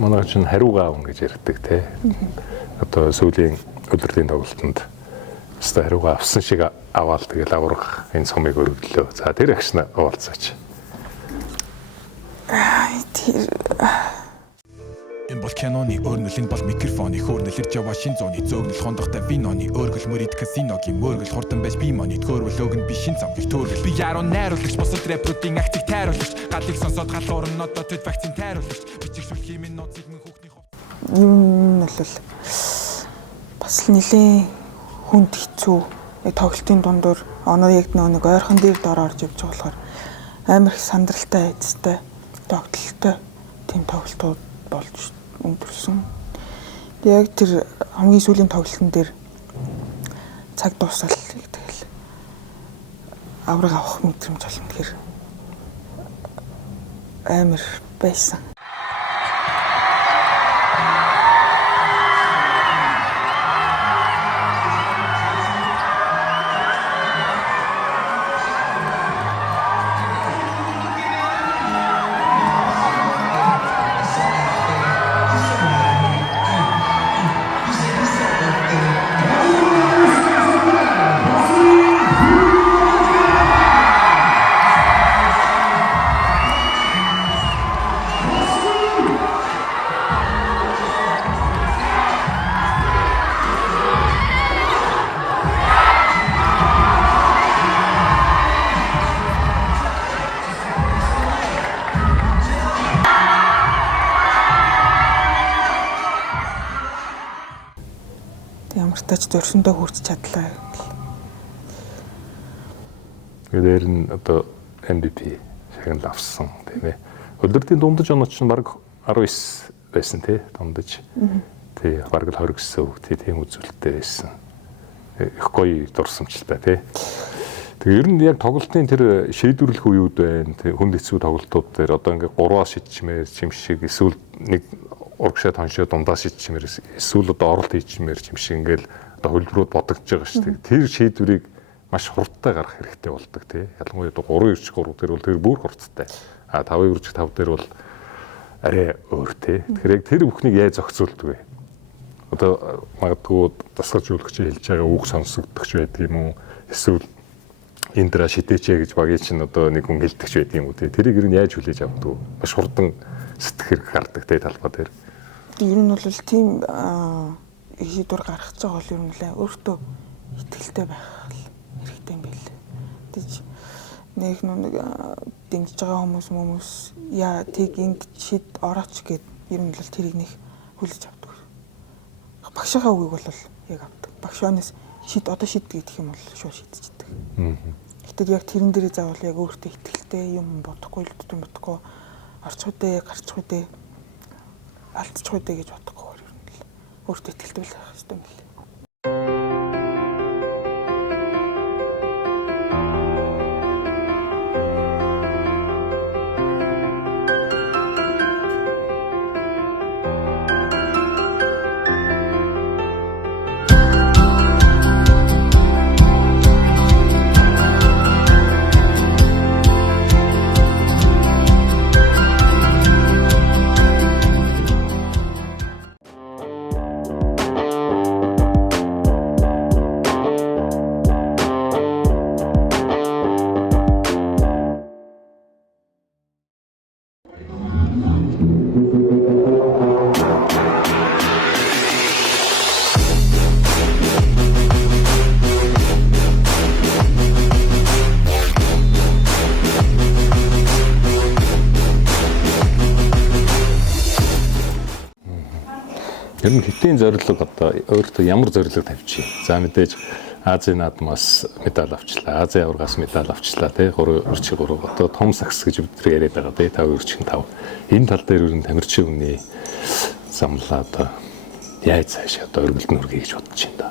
Манай чинь хариугаа авна гэж ярьдаг тий. Одоо сүүлийн өдрийн тоглолтод өстой хариугаа авсан шиг аваад тэгэл аврах энэ сумыг өргөлөө. За тэр агшна уулзаач. Тэр Энэ бол киноны өөрнөл энэ бол микрофоны хөөрнөл ирж яваа шин зооны зөөгнөл хондохтой виноны өөргөл мөрид казиногийн мөргөл хурдан байж би мони төөрвөл өгн би шин замгийг төөргөл би яруу найруулагч босод рэпрүүдийн актив тайруулагч галыг сонсоод галуурн одоо төд вакцин тайруулагч бичигшүүл химийн ноцыг мөн хүүхний юм бол бас нэлээд хүнд хэцүү тоглолтын дундуур оноо яг нэг ойрхон дээр дор орж явж байгаа болохоор амар их сандралтай айцтай тогтолтой тийм тоглолтууд болж өнгөрсөн. Яг тэр хамгийн сүүлийн тоглолтын дээр цаг дуусал тэгэл авраг авах мэдрэмж болно гэхээр амар байсан. Ямар ч тач зөрсөндөө хүрч чадлаа. Тэгээд нь одоо MVP шагнал авсан тийм ээ. Өдөртийн дундаж оноо чинь баг 19 байсан тий дундаж. Тий баг л 20 гэсэн үг тий тийм үзүүлэлттэй байсан. Их гоё дурсамжтай тий. Тэгээ ер нь яг тоглолтын тэр шийдвэрлэх үеуд байна. Тэг хүнд хэцүү тоглолтууд дээр одоо ингээ 3-аас шидчмээр чимшиг эсвэл нэг урагшаа тоншоо дундаас шидчмээр эсвэл одоо оролт хийчмээр чимшиг ингээл одоо хөлбрүүд бодогдож байгаа шүү дээ. Тэр шийдвэрийг маш хурдтай гаргах хэрэгтэй болдог тий. Ялангуяа одоо 3-9-3 дээр бол тэр бүр хурдтай. 5-9-5 дээр бол арай өөр тий. Тэгэхээр яг тэр бүхнийг яаж зохицуулдаг вэ? Одоо магадгүй дасгалжуулагч хэлж байгаа үг сонсогдох байдаг юм уу? Эсвэл энэ дра шидээчээ гэж багийн чинь одоо нэг хүн хэлдэгч байдаг юм уу тий. Тэрийг ер нь яаж хүлээж авдаг вэ? Маш хурдан сэтгэх хэрэг гардаг тий талбай дээр. ер нь бол тийм шийдвэр гаргаж байгаа бол ер нь л өөртөө итгэлтэй байх хэрэгтэй юм байна. Тэгж нэг дэмжиж байгаа хүмүүс яа тийг ингэ шид орооч гэд ер нь л тэрийг нэг хүлээж авдаг. Багшийнхаа үгийг бол яг авдаг. Багш оноос одоо шид гэдэг юм бол шууд шийдчихдэг. Гэтэл яг тэрэн дээрээ заавал яг өөртөө итгэлтэй юм бодохгүй л дутуу бодохгүй орчих үдэ гарчих үдэ алдчих үдэ гэж бодохгүй ер нь л өөртөө итгэлтэй байх хэрэгтэй юм байна. Ер нь хэтийн зорилго одоо өөртөө ямар зорилго тавьчих. За мэдээж Азийн наадмаас медаль авчлаа, Азийн аваргаас медаль авчлаа тий 3-3 одоо том сакс гэж бид яриад байгаа тий 5-4-5. Энэ тал дээр ер нь тамирчин хүний замлаа одоо яаж цааш одоо өргөлд нүргий гэж бодож байна да.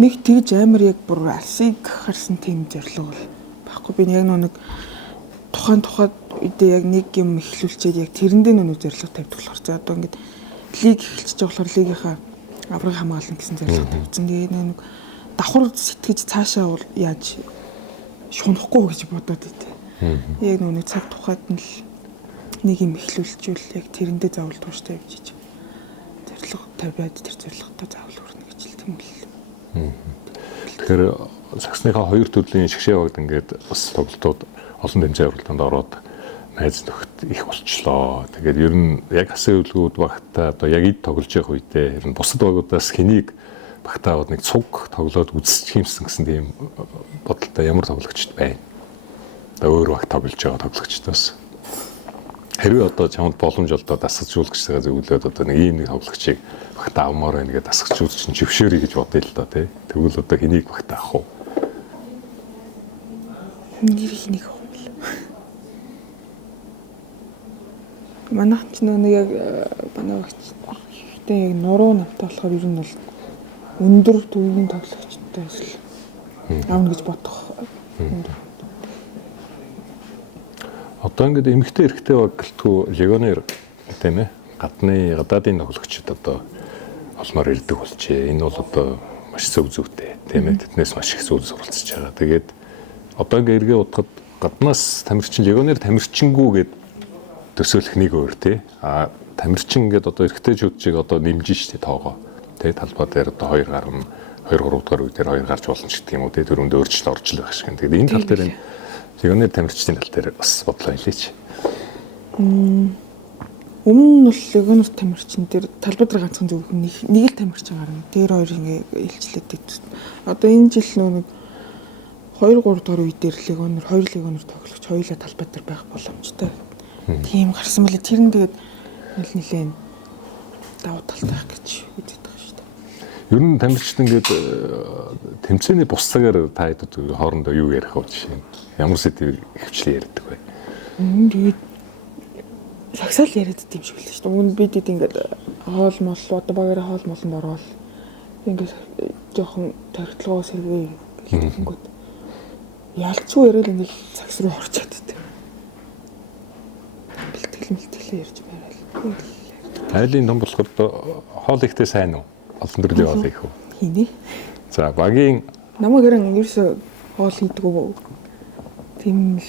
Нэг тэгж амар яг бүр алсыг харсан тийм зорилго бол баггүй. Би яг нэг тухайн үедээ яг нэг юм эхлүүлчихэд яг тэрэндээ нэг зорилго тавьдаг болохоор за одоо ингээд лиг эхэлчихэж байгаа болохоор лигийнхаа авраг хамгаална гэсэн зорилго тавьсан. Тэгээд нэг давхар сэтгэж цаашаа бол яаж шунахгүй гэж бодоод байт. Яг нэг цаг тухайд нь л нэг юм эхлүүлчихвэл яг тэрэндээ заавал тууштай явж зорилго тавиад тэр зорилготой заавал хүрнэ гэж л тийм л. Тэгэхээр саксныхаа хоёр төрлийн шгшээ багт ингээд бас тоглолтууд олон дэмжээ уралдаанд ороод найз нөхд их болчлоо. Тэгээд ер нь яг хасын хөдөлгүүд багтаа одоо яг ид тоглож явах үедээ ер нь бусад багуудаас хэнийг багтаа аваад нэг цуг тоглоод үзчих юмсан гэсэн тийм бодолтой ямар тоглогчд байна. Одоо өөр баг тоглож байгаа тоглогчдоос хэрвээ одоо чамд боломж олдоод дасгалжуулагчтайгаа зөвлөд одоо нэг ийм нэг тоглогчийг багтаа авмаар байна гэдээ дасгалжуулагч чинь жившөөрэй гэж бодъё л доо тий. Тэгвэл одоо хэнийг багтаа авах вэ? Хэнийг авах вэ? Манайх ч нэг яг манай багч ихтэй яг нуруу намтай болохоор ер нь бол өндөр төвийн тоглогчтой эсвэл аавна гэж бодох. Одоо ингээд эмэгтэй эрэгтэй баг гэлтгүй легионер тийм ээ гадаадын тоглогчид одоо олмоор ирдэг болжээ. Энэ бол одоо маш зөв зүйтэй тийм ээ тэднээс маш их зүйл суралцж байгаа. Тэгээд одоо ингээд эргээ удахад гаднаас тамирчин легионер тамирчингүү гэд төсөөлөх нэг өөр тий. Тамирчин ингээд одоо эрэгтэйчүүд чиг одоо нэмж штэ тоогоо. Тий талбай дээр одоо 2 гарна 2-3 дахь үе дээр 2 гарч болно ч гэх юм уу тий төрөнд өөрчлөлт орж л байх шиг. Тэгээд энэ тал дээр энэ легионер тамирчдын тал дээр бас бодлоо хэлээч. Өмнө нь бол легионер тамирчин дээр талбай дээр ганцхан зөвхөн нэг л тамирчин гарна. Тэр хоёр ингээ илчлээд. Одоо энэ жил нэг 2-3 дахь үе дээр легионер 2 легионер тоглогч хоёулаа талбай дээр байх боломжтой. Тийм гарсан мөлий тэр нь тэгээд нэлээд давуу талтай байх гэж үздэг байгаа шүү дээ. Ер нь тамирчид ингээд тэмцээний бус цагаар та хэд хоорондоо юу ярих вэ жишээ нь? Ямар сэдвийг хөвчлэн ярьдаг вэ? Тэгээд сагсаал яриад тийм шиг л шүү дээ. Өмнө бид ингээд хоол мол одоо багаараа хоол молонд ороод ингээд жоохон тархитлогоо сэргээ гэнгүүт ялцгүй яриад ингээд цагс руу орч чаддаг. Мэлтгэлээ ярьж байвал. Айлын том болохоор хоол ихтэй сайн уу? Олон төрлийн хоол их үү? Хийнэ. За багийн намайг хэрэг ерөөсө хоол хийдэг үү? Тийм л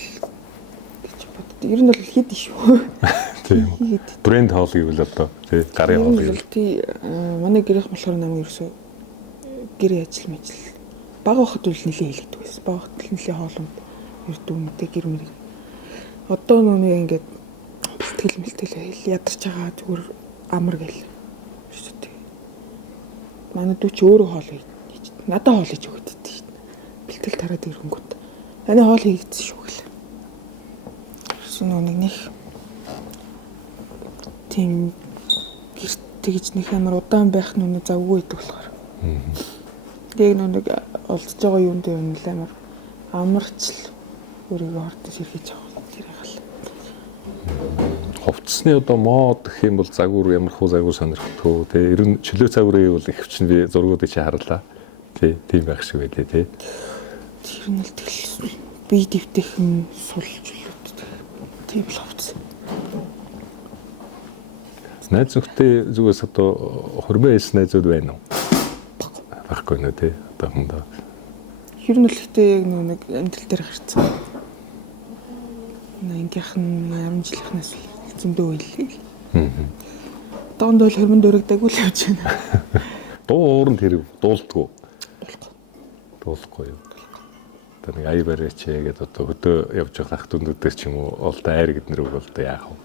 гэж боддог. Ер нь бол хийдэг шүү. Тийм. Брэнд хоол гэвэл одоо тий гарын хоол гэвэл тий манай гэрийнх болохоор намайг ерөөсө гэрээ ажил мэжил бага хахад үл нэлээ хийлэгдэг байсан. Бага хахад нэлээ хоолнд ирдэг үнэтэй гэр мэрэг. Одоо нүг ингээд бэлтгэл ядарч байгаа зүгээр амар гэл. Шүү дээ. Манай дүү чи өөрөө хоол хийж. Надад хоол хийж өгöd дээ шүү дээ. Бэлтгэл тараад ирэнгүүт. Таны хоол хийгдсэн шүү гэл. Нэг тийм гэрт тэгж нэг амар удаан байх нүг завгүй идэх болохоор. Тэгээ нэг олдож байгаа юм дээр нэлээ амар амарч өөрийгөө хортож хэрхэж байгаа тэр гал. Хувцсны одоо мод гэх юм бол загвар ямар хуу загвар сонирхтгоо тий. Ер нь чөлөө загварын бол их чинь би зургуудыг чи харлаа. Тий, тийм байх шиг байлээ тий. Тэр нь л тэгэл бие дэвтэйхэн сулж тийм л хувцсан. Найз зөвхтэй зүгээс одоо хурмын эс найзууд байна уу? Баггүй нэ тий. Одоо хондоо. Ер нь л ихтэй яг нэг амьдрал дээр гарцсан. Ингийнх нь 10 жилийнхнаас зөндөө үйлээ. Доонд бол хөрмөн дөрөгдөөгүй л явж байна. Дуу ууранд хэрэг дуулдгүй. Дуулахгүй юу? Одоо нэг ая барьяч гэдэг одоо хөдөө явж байгаа ах дүндүүдээр ч юм уу олдоо айр гэднэр бол одоо яах вэ?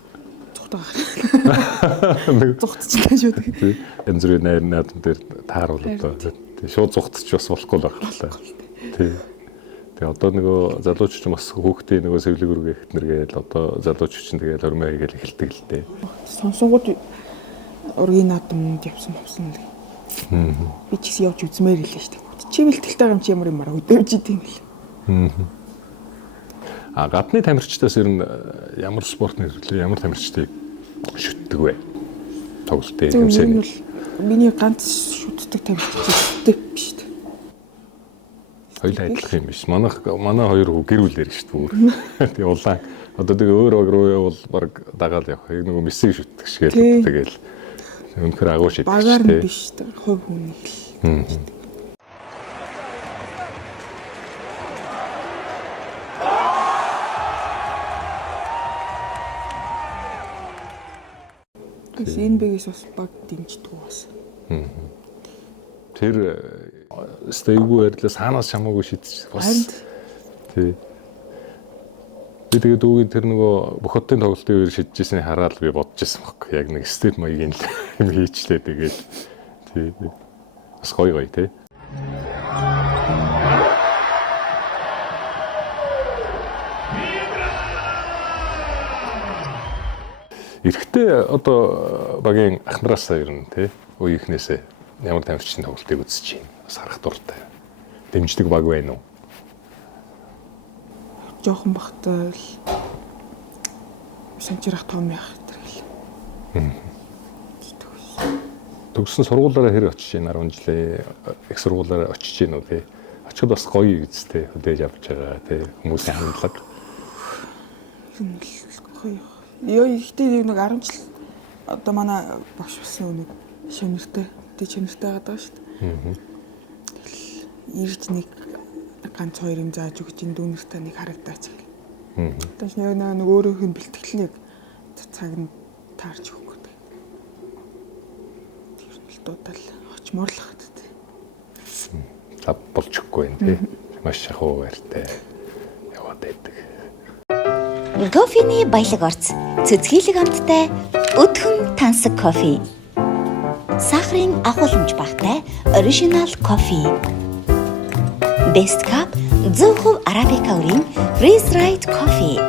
Зүгтчихлээ шүү дээ. Янз бүрийн найр наадам дээр тааруул одоо шууд зүгтчих бас болохгүй л байна. Тий. Тэгээ одоо нөгөө залуучч бас хүүхдээ нөгөө сэвлэг үргэ ихтнэр гээл одоо залуучч чинь тэгээ хормоо хийгээл эхэлдэг л дээ. Сонсонгууд ургийн наадамд явсан бовсон л. Би ч гэсэн явж үзмээр хэлээ шүү дээ. Чи бэлтгэлтэй юм чи ямар юмараа өдөөж идэв юм л. Гадны тамирчдаас ер нь ямар спортны хэрэглээ ямар тамирчдыг шүтдэг вэ? Тоглолтын хэмжээний. Миний ганц шүтдэг тамирчдтай биш дээ. Хоёулаа адилхан юм биш. Манай хоёр гэр бүлээр шүү дээ. Тэгээ улаан одоо тэгээ өөр баг руу явбал баг дагаал явах. Нөгөө мессеж шүтдэг шигээл тэгээл өнөхөр агуу шийдэж дээ. Багаар нь биш дээ. Хувь хүн л. Энэ бэгээс бас баг дэмждэг бас. Тэр стейгүү ярьлаа санаас шамаагүй шийдэж бас. Тий. Би тэгээд дүүгийн тэр нөгөө бүх хотын тоглолтын үеэр шийдэжсэн хараад би бодож байсан байхгүй. Яг нэг степ маягийн л юм хийчлээ тэгээд. Тий. Бас гоё тий. Эрэхтэй одоо багийн ахнараасаа ер нь тий үеийнхнээсээ ямар тамирчны тоглолтыг үзэж байна. Бас харах дуртай. Дэмждэг баг байна уу? Жохон бахтай л санчирах том яах тэр л. Төгссөн сургуулаараа хэр очиж байна 10 жилээ их сургуулаараа очиж байна уу тий. Очиход бас гоё үстэй хөдөөж авч байгаа тий хүмүүсийн хандлага. Гоё. Ёо ихтэй нэг 10 жил одоо манай багш болсон нэг шинэртэй чанартай байгаа шүү дээ. Ирж нэг ганц хоёр юм зааж өгч ин дүүнэртэй нэг харагдаач гэх. Тэс нэг өөрөөх нь бэлтгэлийг цаг нь таарч өгөх гэдэг. Тэр нь л дуудал очмоор л хат тий. Лав болчихгүй юм тий. Маш шахуу байртай яваад байдаг. Кофений баялаг орц. Цэцгийлэг амттай өдгөн тансаг кофе. Сахарын агуулмж багтай оригинал кофе. Best Cup 100% Arabica үрийн Freeze Dried coffee.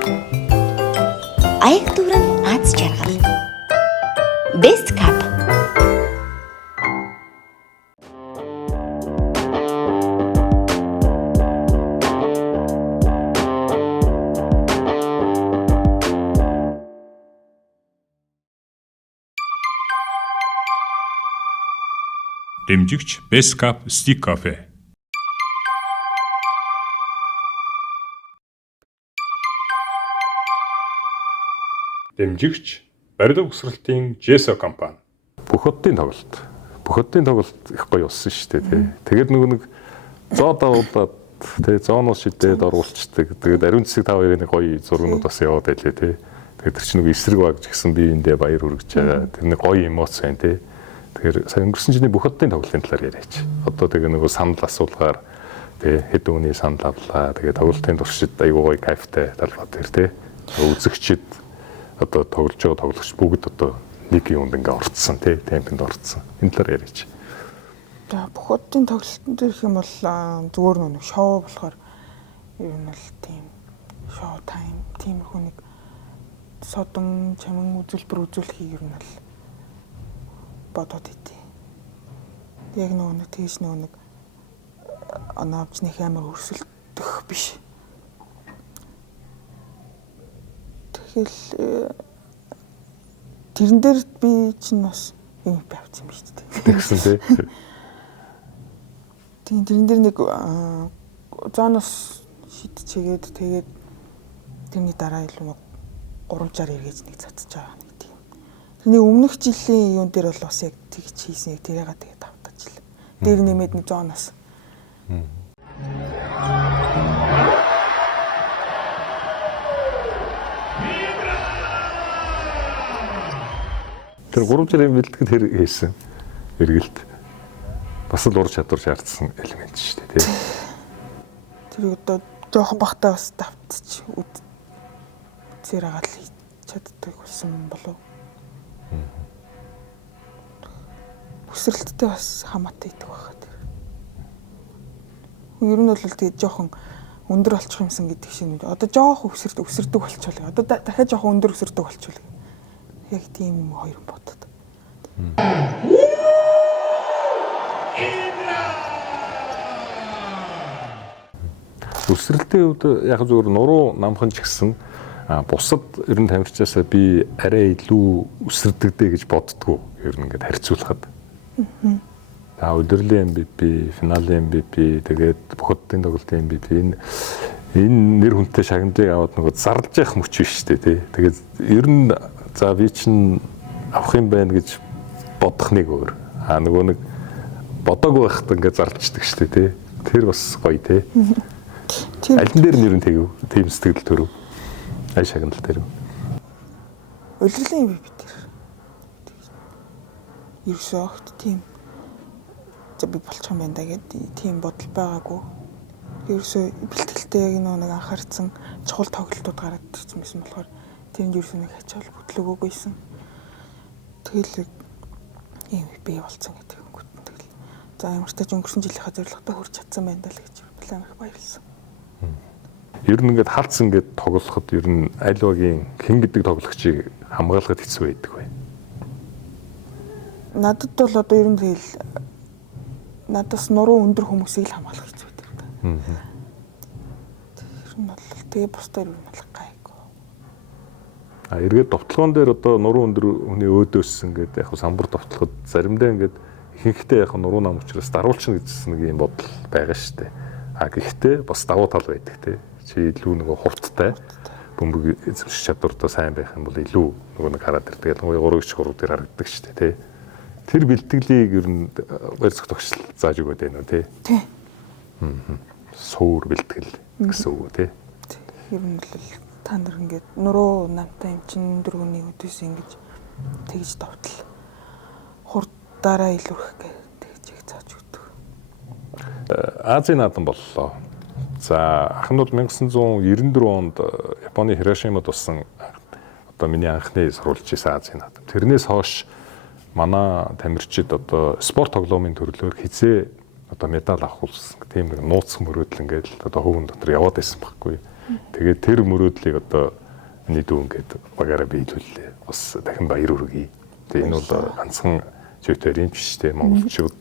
Аяг дүүрэн аз жаргал. Best Cup. Дэмжигч Best Cup Stick Coffee. Дэмжигч барилга угсралтын JESO компани. Бүх хотын тоглолт. Бүх хотын тоглолт их гоё болсон шүү дээ тий. Тэгээд нөгөө нэг зоо давуулаад тий зоонос шидээд оруулцдаг. Тэгээд ариун цэцэг 5-2-ын гоё зургууд бас яваад байлээ тий. Тэгээд тэр чинь нөгөө эсрэг багж гисэн биеиндээ баяр хүргэж байгаа. Тэр нэг гоё эмоц байна тий. Тэгэхээр сая өнгөрсөн жилийн бүх хотын тоглолтын талаар яриач. Одоо тэгээ нөгөө санал асуулгаар тий хэд өний санал авлаа. Тэгээ тоглолтын туршид аюу гоё кайфтай талбай дээр тий. Үзэгчид одоо тоглож байгаа тоглогч бүгд одоо нэг юунд ингээ орцсон тий темпэнд орцсон. Энэ талаар яриач. За бохотын тоглолтын дээр их юм бол зүгээр нэг шоу болохоор ер нь бол тийм шоу тайм тиймэрхүү нэг содон чамин үзүүлбэр үзүүлэхийг ер нь бол бодоод идэв. Яг нэг тэгж нэг оноовчных амар өрсөлдөх биш. Тэгэл тэрэн дээр би чинь бас юм авчихсан юм шүү дээ. Тэгсэн тий. Тийм тэрэн дээр нэг зооноос шидчихээд тэгээд тэрний дараа илүү 360 эргэж нэг цацж байгаа нэг тийм. Тэрний өмнөх жилийн юун дээр бол бас яг тэгж хийсэн яг тэрийгээ тэгээд автаачлаа. Дээр нэмээд нэг зооноос. Тэр 360 бэлтгэд хэр хийсэн эргэлт бас л ур чадвар шаардсан элемент шүү дээ тий. Тэр одоо жоохон бахтаа бас давтчих үзээр агаал хийж чаддаг болсон болов. Өсрэлттэй бас хамаатай идэх байхаа тэр. Ер нь бол тэгээд жоохон өндөр болчих юмсан гэдэг шиг. Одоо жоохон өсөрдөг болчихвол. Одоо дахиад жоохон өндөр өсөрдөг болчихвол. Яг тийм юм хоёр бодод. Өсрэлтийн хувьд яг зөвөр нуруу намхан ч гэсэн бусад ер нь тамирчаасаа би арай илүү өсөрдөгдөө гэж боддгоо ер нь ингээд харьцуулахад. Өдөрлийн MVP, финалийн MVP тэгээд бохотын тоглолтын MVP энэ нэр хүнтэй шагналыг аваад нөгөө зарлж явах мөч биш шүү дээ тий. Тэгээд ер нь за би чинь авах юм байна гэж бодох нэг өөр. Нөгөө нэг бодог байхад ингээд зарлждаг шүү дээ тий. Тэр бас гоё тий. Алин дээр нэр нь тэгэв. Тийм сэтгэл төрөв. Ай шагнал дээр. Улирлын MVP дээр. Ерөөсөө огт тийм за би болчих юм байна да гэдэг тийм бодол байгаагүй. Ерөөсөө бэлтгэлтэй яг нэг анхаарсан чухал тоглолтууд гараад ирсэн байсан болохоор тэнд ерөөсөө нэг хачаал бүтлөөгүйсэн. Тэгэл MVP болцсон гэдэг юм гот. Тэгэл за ямар ч тач өнгөрсөн жилийнхаа зорилготой хүрч чадсан байна даа л гэж план их баярлсан. Ер нь ингээд халдсан ингээд тоглоход ер нь аль багийн хэн гэдэг тоглогчийг хамгаалахад хэцүү байдаг бай. Надад бол одоо ер нь тэгэл надаас нуруу өндөр хүмүүсийг л хамгаалах хэцүү байдаг. Тэр нь бол тэгээ бусдаар ер нь бол гайгүй. Эргээд довтлогоон дээр одоо нуруу өндөр хүний өөдөөс ингээд яг самбар довтлоход заримдаа ингээд ихэнхдээ яг нуруу нам учраас даруулчихна гэсэн нэг юм бодол байгаа шүү дээ. Гэхдээ бас давуу тал байдаг тий. Чи илүү нөгөө хурдтай бөмбөг эзэмших чадвартай сайн байх юм бол илүү нөгөө нэг хараад ирдэг. Нөгөө 3-3 дээр харагддаг шүү дээ тий. Тэр бэлтгэлийг ер нь барь зөх тогшил зааж өгöd байна уу тий. Тий. Суур бэлтгэл гэсэн үг тий. Ер нь бол та нар ингээд нуруу намтай юм чин дөрөвний өдөөс ингэж тэгж давтал хурдаараа илүүрэх гэж тэгж зааж өгдөг. Азийн наадам боллоо. За анх нь бол 1994 онд Японы Хирошимад болсон одоо миний анхны сурвалж хийсэн Азийн наадам. Тэрнээс хойш манай тамирчид одоо спорт тоглоомын төрлөөр хизээ одоо медаль авах болсон. Тийм нэг нууц мөрөөдөл ингээд одоо хөвөн дотор яваад байсан байхгүй. Тэгээд тэр мөрөөдлийг одоо миний дүү ингээд багаараа биелүүллээ. Бас дахин баяр хүргэе. Тэгээд энэ бол ганцхан жигтэй юм биш те монголчууд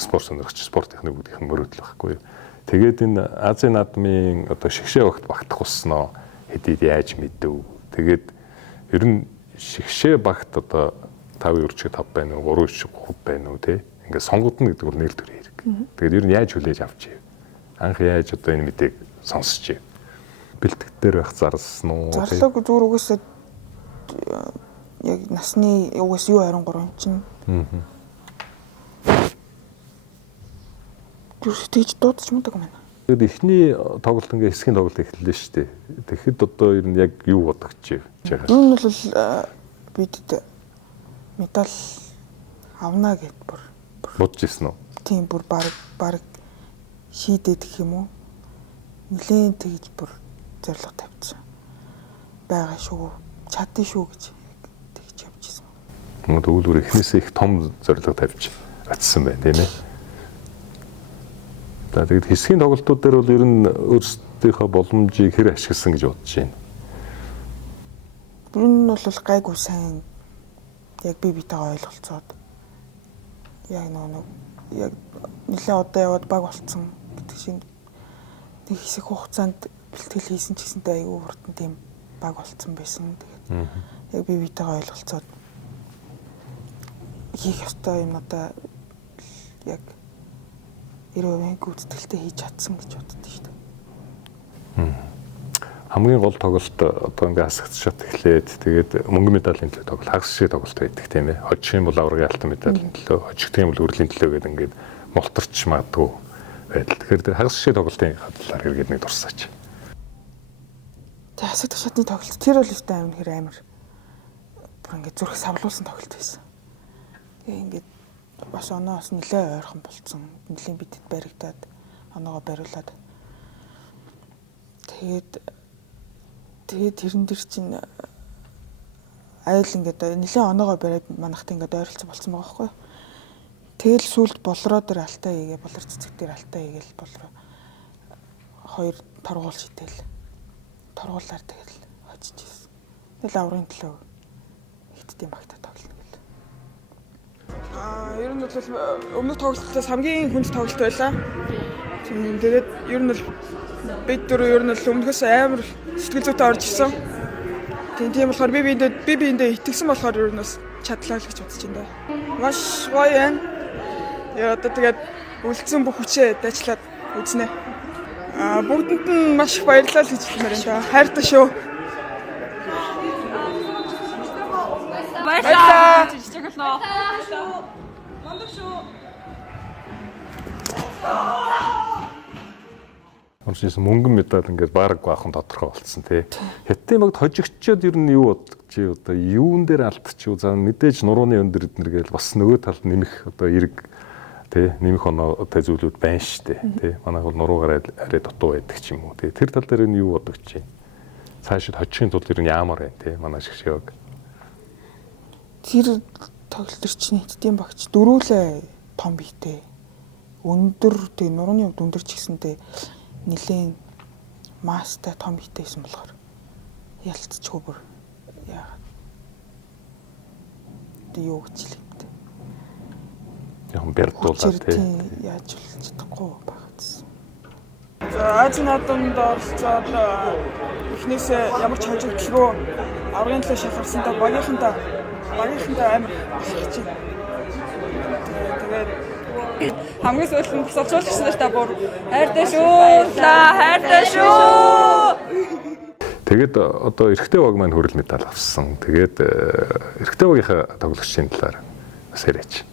спорт сонирхч спорт техникүүдийн мөрөөдөл байхгүй. Тэгээд энэ Азийн наадмын одоо шигшээ багт багтах болсноо хэдийд яаж мэдв. Тэгээд ер нь шигшээ багт одоо 5-4-5 байна уу 3-3 байна уу те ингээд сонгогдно гэдэг бол нэр төр хэрэг. Тэгээд ер нь яаж хүлээж авч ив. Анх яаж одоо энэ мэдээг сонсч ив. Бэлтгэд дээр байх зарлсан уу? Зарлаг зүгээр угсаа яг насны угс юу 23 чинь. Тэгж дуудаж муудаг юм байна. Тэгээд эхний тоглолт ингээ хэсгийн тоглолт эхэллээ шүү дээ. Тэгэхэд одоо ер нь яг юу бодогч юм? Энэ нь бол бид медаль авна гэд бүр бодож ирсэн үү? Тийм бүр баг шийдээд гэх юм уу? Нилээн тэгж бүр зорилго тавьчихсан. Бага шүү, чадсан шүү гэж тэгж явж ирсэн. Төвлөр эхнээсээ их том зорилго тавьж очсон байна тийм ээ. За тэгээд хэсгийн тоглолтууд дээр бол ер нь өөрсдийнхөө боломжийг хэр ашигласан гэж бодож байна. Ер нь бол гайгүй сайн яг би битэйгээ ойлголцоод яг нэг яг нэлээд удаа яваад баг болцсон гэдэг шиг нэг хэсэг хугацаанд бэлтгэл хийсэн ч гэсэнтэй айгүй хурдан тийм баг болцсон байсан. Тэгээд яг би битэйгээ ойлголцоод хийх ёстой юмудаа яг 90% гүйцэтгэлтэй хийж чадсан гэж боддоо шүү дээ. Хамгийн гол тоглолт одоо ингээ хасагдчихад эхлээд тэгээд мөнгөн медалийн төлөө тоглолт, хагас шиг тоглолт байдаг тийм ээ. Хожих юм бол аврагын алтан медалийн төлөө, хожигдох юм бол өрлийн төлөө гэдэг ингээд молторч магадгүй байдал. Тэгэхээр тэр хагас шиг тоглолтын хадлаар хэрэгэд нэг дурсаач. Тэгээд хасагдах шатны тоглолт тэр бол ихтэй амар бүр ингээд зүрх савлуулсан тоглолт байсан. Тэгээд ингээд бас оноос нэлээ ойрхон болцсон. Нэлийн бидэд баригдаад оноогоо бариулаад тэгээд тэрэн дээр чинь айл ингээд нэлээ оноогоо бариад манахт ингээд ойролцсон болсон байгаа байхгүй. Тэгэл сүлд болроо дээр алтаа хийгээ, болор цэцэг дээр алтаа хийгээл болроо хоёр торгуул шитэл. Торгуулаар тэгэл хожиж ирсэн. Тэгэл аврын төлөө хитдэм багтаа тоглоно гэл. Ер нь бол өмнөх тоглолтоос хамгийн хүнд тоглолт байлаа. Тэгээд ер нь бол бид дөрөв ер нь л өмнөхөөс амар сэтгэл зүйтэй орж ирсэн. Тийм болохоор би биендээ итгэсэн болохоор ер нь бас чадлаа л гэж бодож байна. Маш гоё байна. Яа одоо тэгээд үлдсэн бүх хүчээ дайчлаад үзнэ. Бүгдэнд нь маш их баярлалаа гэж хэлмээр байна. Хайртай шүү. Баярлалаа. Жижиглөө. Мундаг шүү. Онцгойсон мөнгөн медаль ингээд баг баахан тодорхой болцсон тий. Хятадын багт хожигчдод ер нь юу боддог чи одоо юун дээр алдчих за мэдээж нурууны өндөр эднэргээл бас нөгөө талд нэмэх одоо эрг тий нэмэх оноотой зүйлүүд байна штэ тий. Манайх бол нуруугаар арай дутуу байдаг ч юм уу тий. Тэр тал дээр нь юу боддог чи. Цаашид хожихын тулд ер нь яамаар байна тий. Манай шиг шиг. Тэр тоглолтор чинь хятадын багч дөрүүлээ том биетэй. Өндөр тий нурууны хувьд өндөр ч гэсэнтэй нилийн мастай том битэйсэн болохоор ялцчихгүй бүр яа. Тэ юу гэж хэлэвтэй. Яг бэрдуулаад тий. Яаж ч чадахгүй багцсан. За Азийн наадамд оролцоод эхнээсээ ямар ч хожигдлгүй аврагын төлөө шалгарсандаа багийнхантаа амар болчих чинь. Тэгээд хамгийн сүүлд нь босолжуулж гисэн л та бүр хайртай шүү. Тэгээд одоо эрэгтэй баг маань хүрэл медаль авсан. Тэгээд эрэгтэй багийнхаа тоглогчдын талаар бас яриач.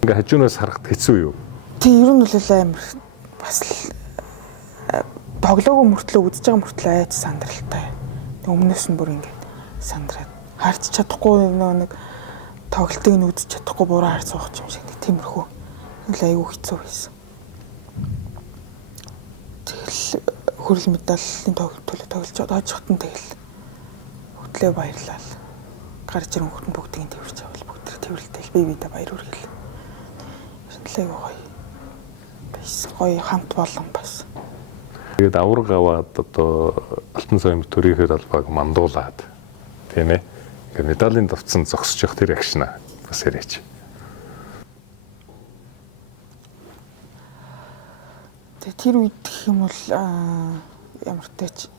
Ингээ хажуунаас харахад хэцүү юу? Тийм ер нь бол амар бас тоглоогоо мөртлөө үзэж байгаа мөртлөө айц сандралтай. Өмнөөс нь бүр ингээд сандраад харж чадахгүй нэг тоглолтыг нь үзэж чадахгүй буруу харж суух юм шиг тиймэрхүү. Л аюу хэцүү байсан. Тэгэл хүрэл медалийн төлөө тоглож оожихт нь тэгэл хөтлөө баярлал. Гарч ирэн хөртөнд бүгдийг тэрвэрч авал бүгд тэрвэрлтэл би бидэ баяр хүргэл. Шинэлэг гоё. Бас гоё хамт болон бас. Тэгээд авраг аваад одоо алтан сая төрийнхөө талбайг мандуулаад тийм ээ. Ингээд медалийн давцсан зогсож явах тэр агшна бас яриач. Тэр үед гэх юм бол ямар тач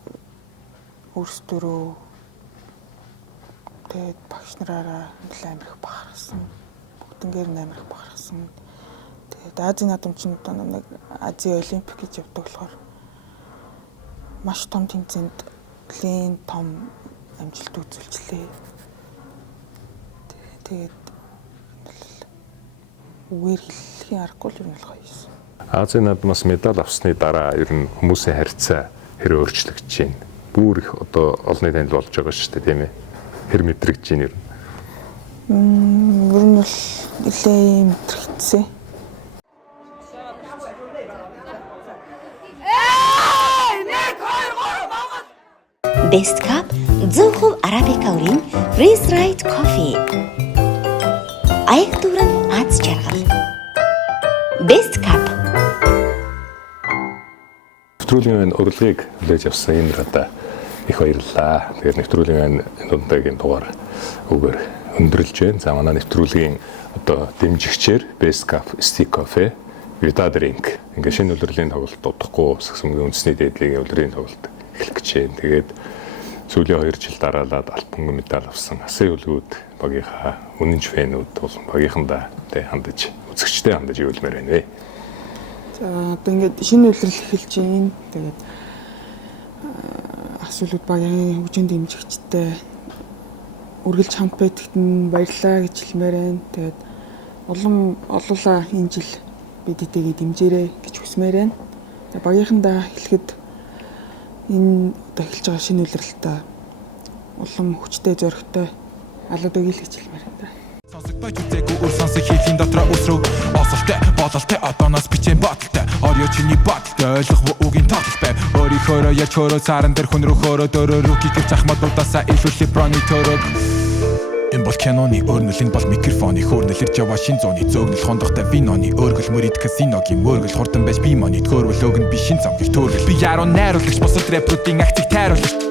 өөрсдөө тэгээд багш нараараа амар их бахархсан. Бүгднгээр нь амар их бахархсан. Тэгээд Азийн наадамчид нэг Азийн олимпик гэж явдаг болохоор маш том тэмцээнд нэлийн том амжилт үзүүлжлээ. Тэгээд үгээр хэлхийн аргагүй л юм л гоё юм. Азийн наадмаас медаль авсны дараа ер нь хүмүүсийн харьцаа хэр өөрчлөгдөж байна. Бүр их одоо олонний танил болж байгаа шүү дээ тийм ээ. Хэр мэдрэгдэж байна ер нь. Ер нь бол нэлээд мэдрэгдсэн. Best Cup 100% Arabica-ийн Freeze Dried Coffee. аяг дүүрэн аз жаргал. Best Cup. Нэвтрүүлгийн урилгыг хүлээж авсан энэ надад их баярлалаа. Тэгэхээр нэвтрүүлгийн энэ удаагийн дугаар үгээр өндөрлж байна. За манай нэвтрүүлгийн одоо дэмжигчээр Best Cup Stick Coffee, Vita Drink ингээ шинэ улирлын тоглолт дутхгүй сагсамгийн үндэсний дээдлийн улирлын тоглолт эхлэх гэж байна. Тэгээд сүүлийн 2 жил дараалаад алтан медаль авсан Асын хөлгүүд багийнхаа үнэнч фэнүүд болон багийнхандаа хандаж үзэгчтэй хандаж явуулмаар байна вэ. За одоо ингээд шинэ үйлрэл эхэлж байна. Тэгээд Асуулууд багийн хөгжим дэмжигчтэй үргэлж хамт байдагт нь баярлалаа гэж хэлмээр байна. Тэгээд олуулаа энэ жил бид эдгээ дэмжээрэй гэж хүсмээр байна. Багийнхандаа хэлэхэд энэ одоо эхэлж байгаа шинэ үйлрэлтэй улам хүчтэй зоригтой алууд өгье л гэж хэлмээр байна. Сонсогдож үзээгүй үр сонсох хийлийн дотроо үсрэг осолтой бодолтой одооноос бичэн бодолтой орё чиний бодолтой ойлгох үгийн тоглол байв өөрийнхөө яч хөрөө саран дээр хүн рүү хөрөө дөрөө гихэр захмадуудаасаа илүү либроны төрөг энэ бол киноны өрнөл энэ бол микрофоны хөөрнөлөрж яваа шин зууны зөөгнөл хондохтой виноны өргөл мөрид казиногийн мөргөл хурдан байж би мони төрвөл өгн би шин замгийн төргөл би яруу найруулагч босод рэпруудын актив тайруулагч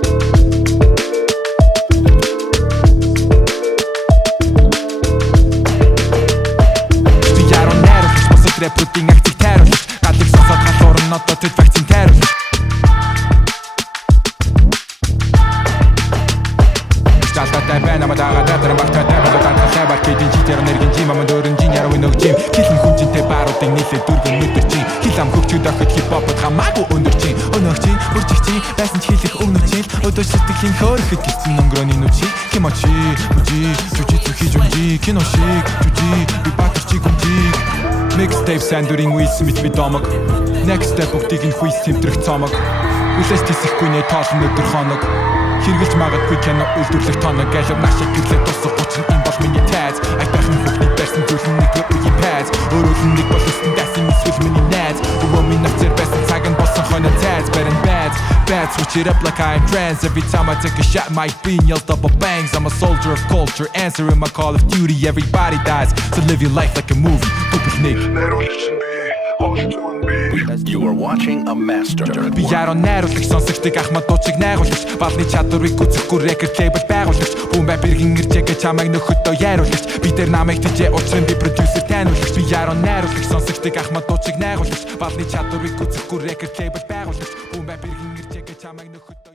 рэпруудын актив тайруулагч гадаг сонсоод халуурн одоо тэд вакцин тайруулагч Жалтай байна мадага датар багтай байна хабар кидин читер энергийн жим амд өрнжин яруу нөгжим хилэн хүнжинтэй бааруудын нийлээ дүргэн мэдэрчин хилам хөвчүүд охид хипхопод хамаагүй өндөрчин өнөгчин бүржигчин байсан ч хэлэх өгнөчин өдөр сэтгэлийн хөөрөхөд гисэн өнгөрөөний нүчи химочи бүжи жүжиг хийж үнжи кино шиг жүжи би батарчиг үнжи Mixtape сандурин Will Smith бидомог Next step бүгдийг нь хүйс тэмдрэх цомог Үлээс тисэхгүй нэ тоолн өдөр хоног Хэрглэж магадгүй кино үйлдвэрлэх тоног Гэлэг машиг гэрлээ тусах 30 юм бол миний тайз Айтайхан хүүхний байсан зүйлэн нэг үеийн пайз Өөрөөлн нэг бол өстөн дайсан эсвэл миний найз Өвөө минь авцэр байсан цаг нь болсон хойно тайз Барин бad, bad, switch it up like I am trans Every time I take a shot might be yell double bangs I'm a soldier of culture, answering my call of duty Everybody dies, so live your life like a movie Double Nick You are watching a master. Би яруу найруулагч сонсогчдыг ахмад дуучиг найруулагч балны чадварыг үзэхгүй рекорд лейбл байгуулагч бүм бай бэргэн иржээгээ чамайг нөхөдөө яруулагч би тэр намайг тэжээ уучрын би продюсер таниулагч би яруу найруулагч сонсогчдыг ахмад дуучиг найруулагч балны чадварыг үзэхгүй рекорд лейбл байгуулагч бүм бай бэргэн иржээгээ чамайг нөхөдөө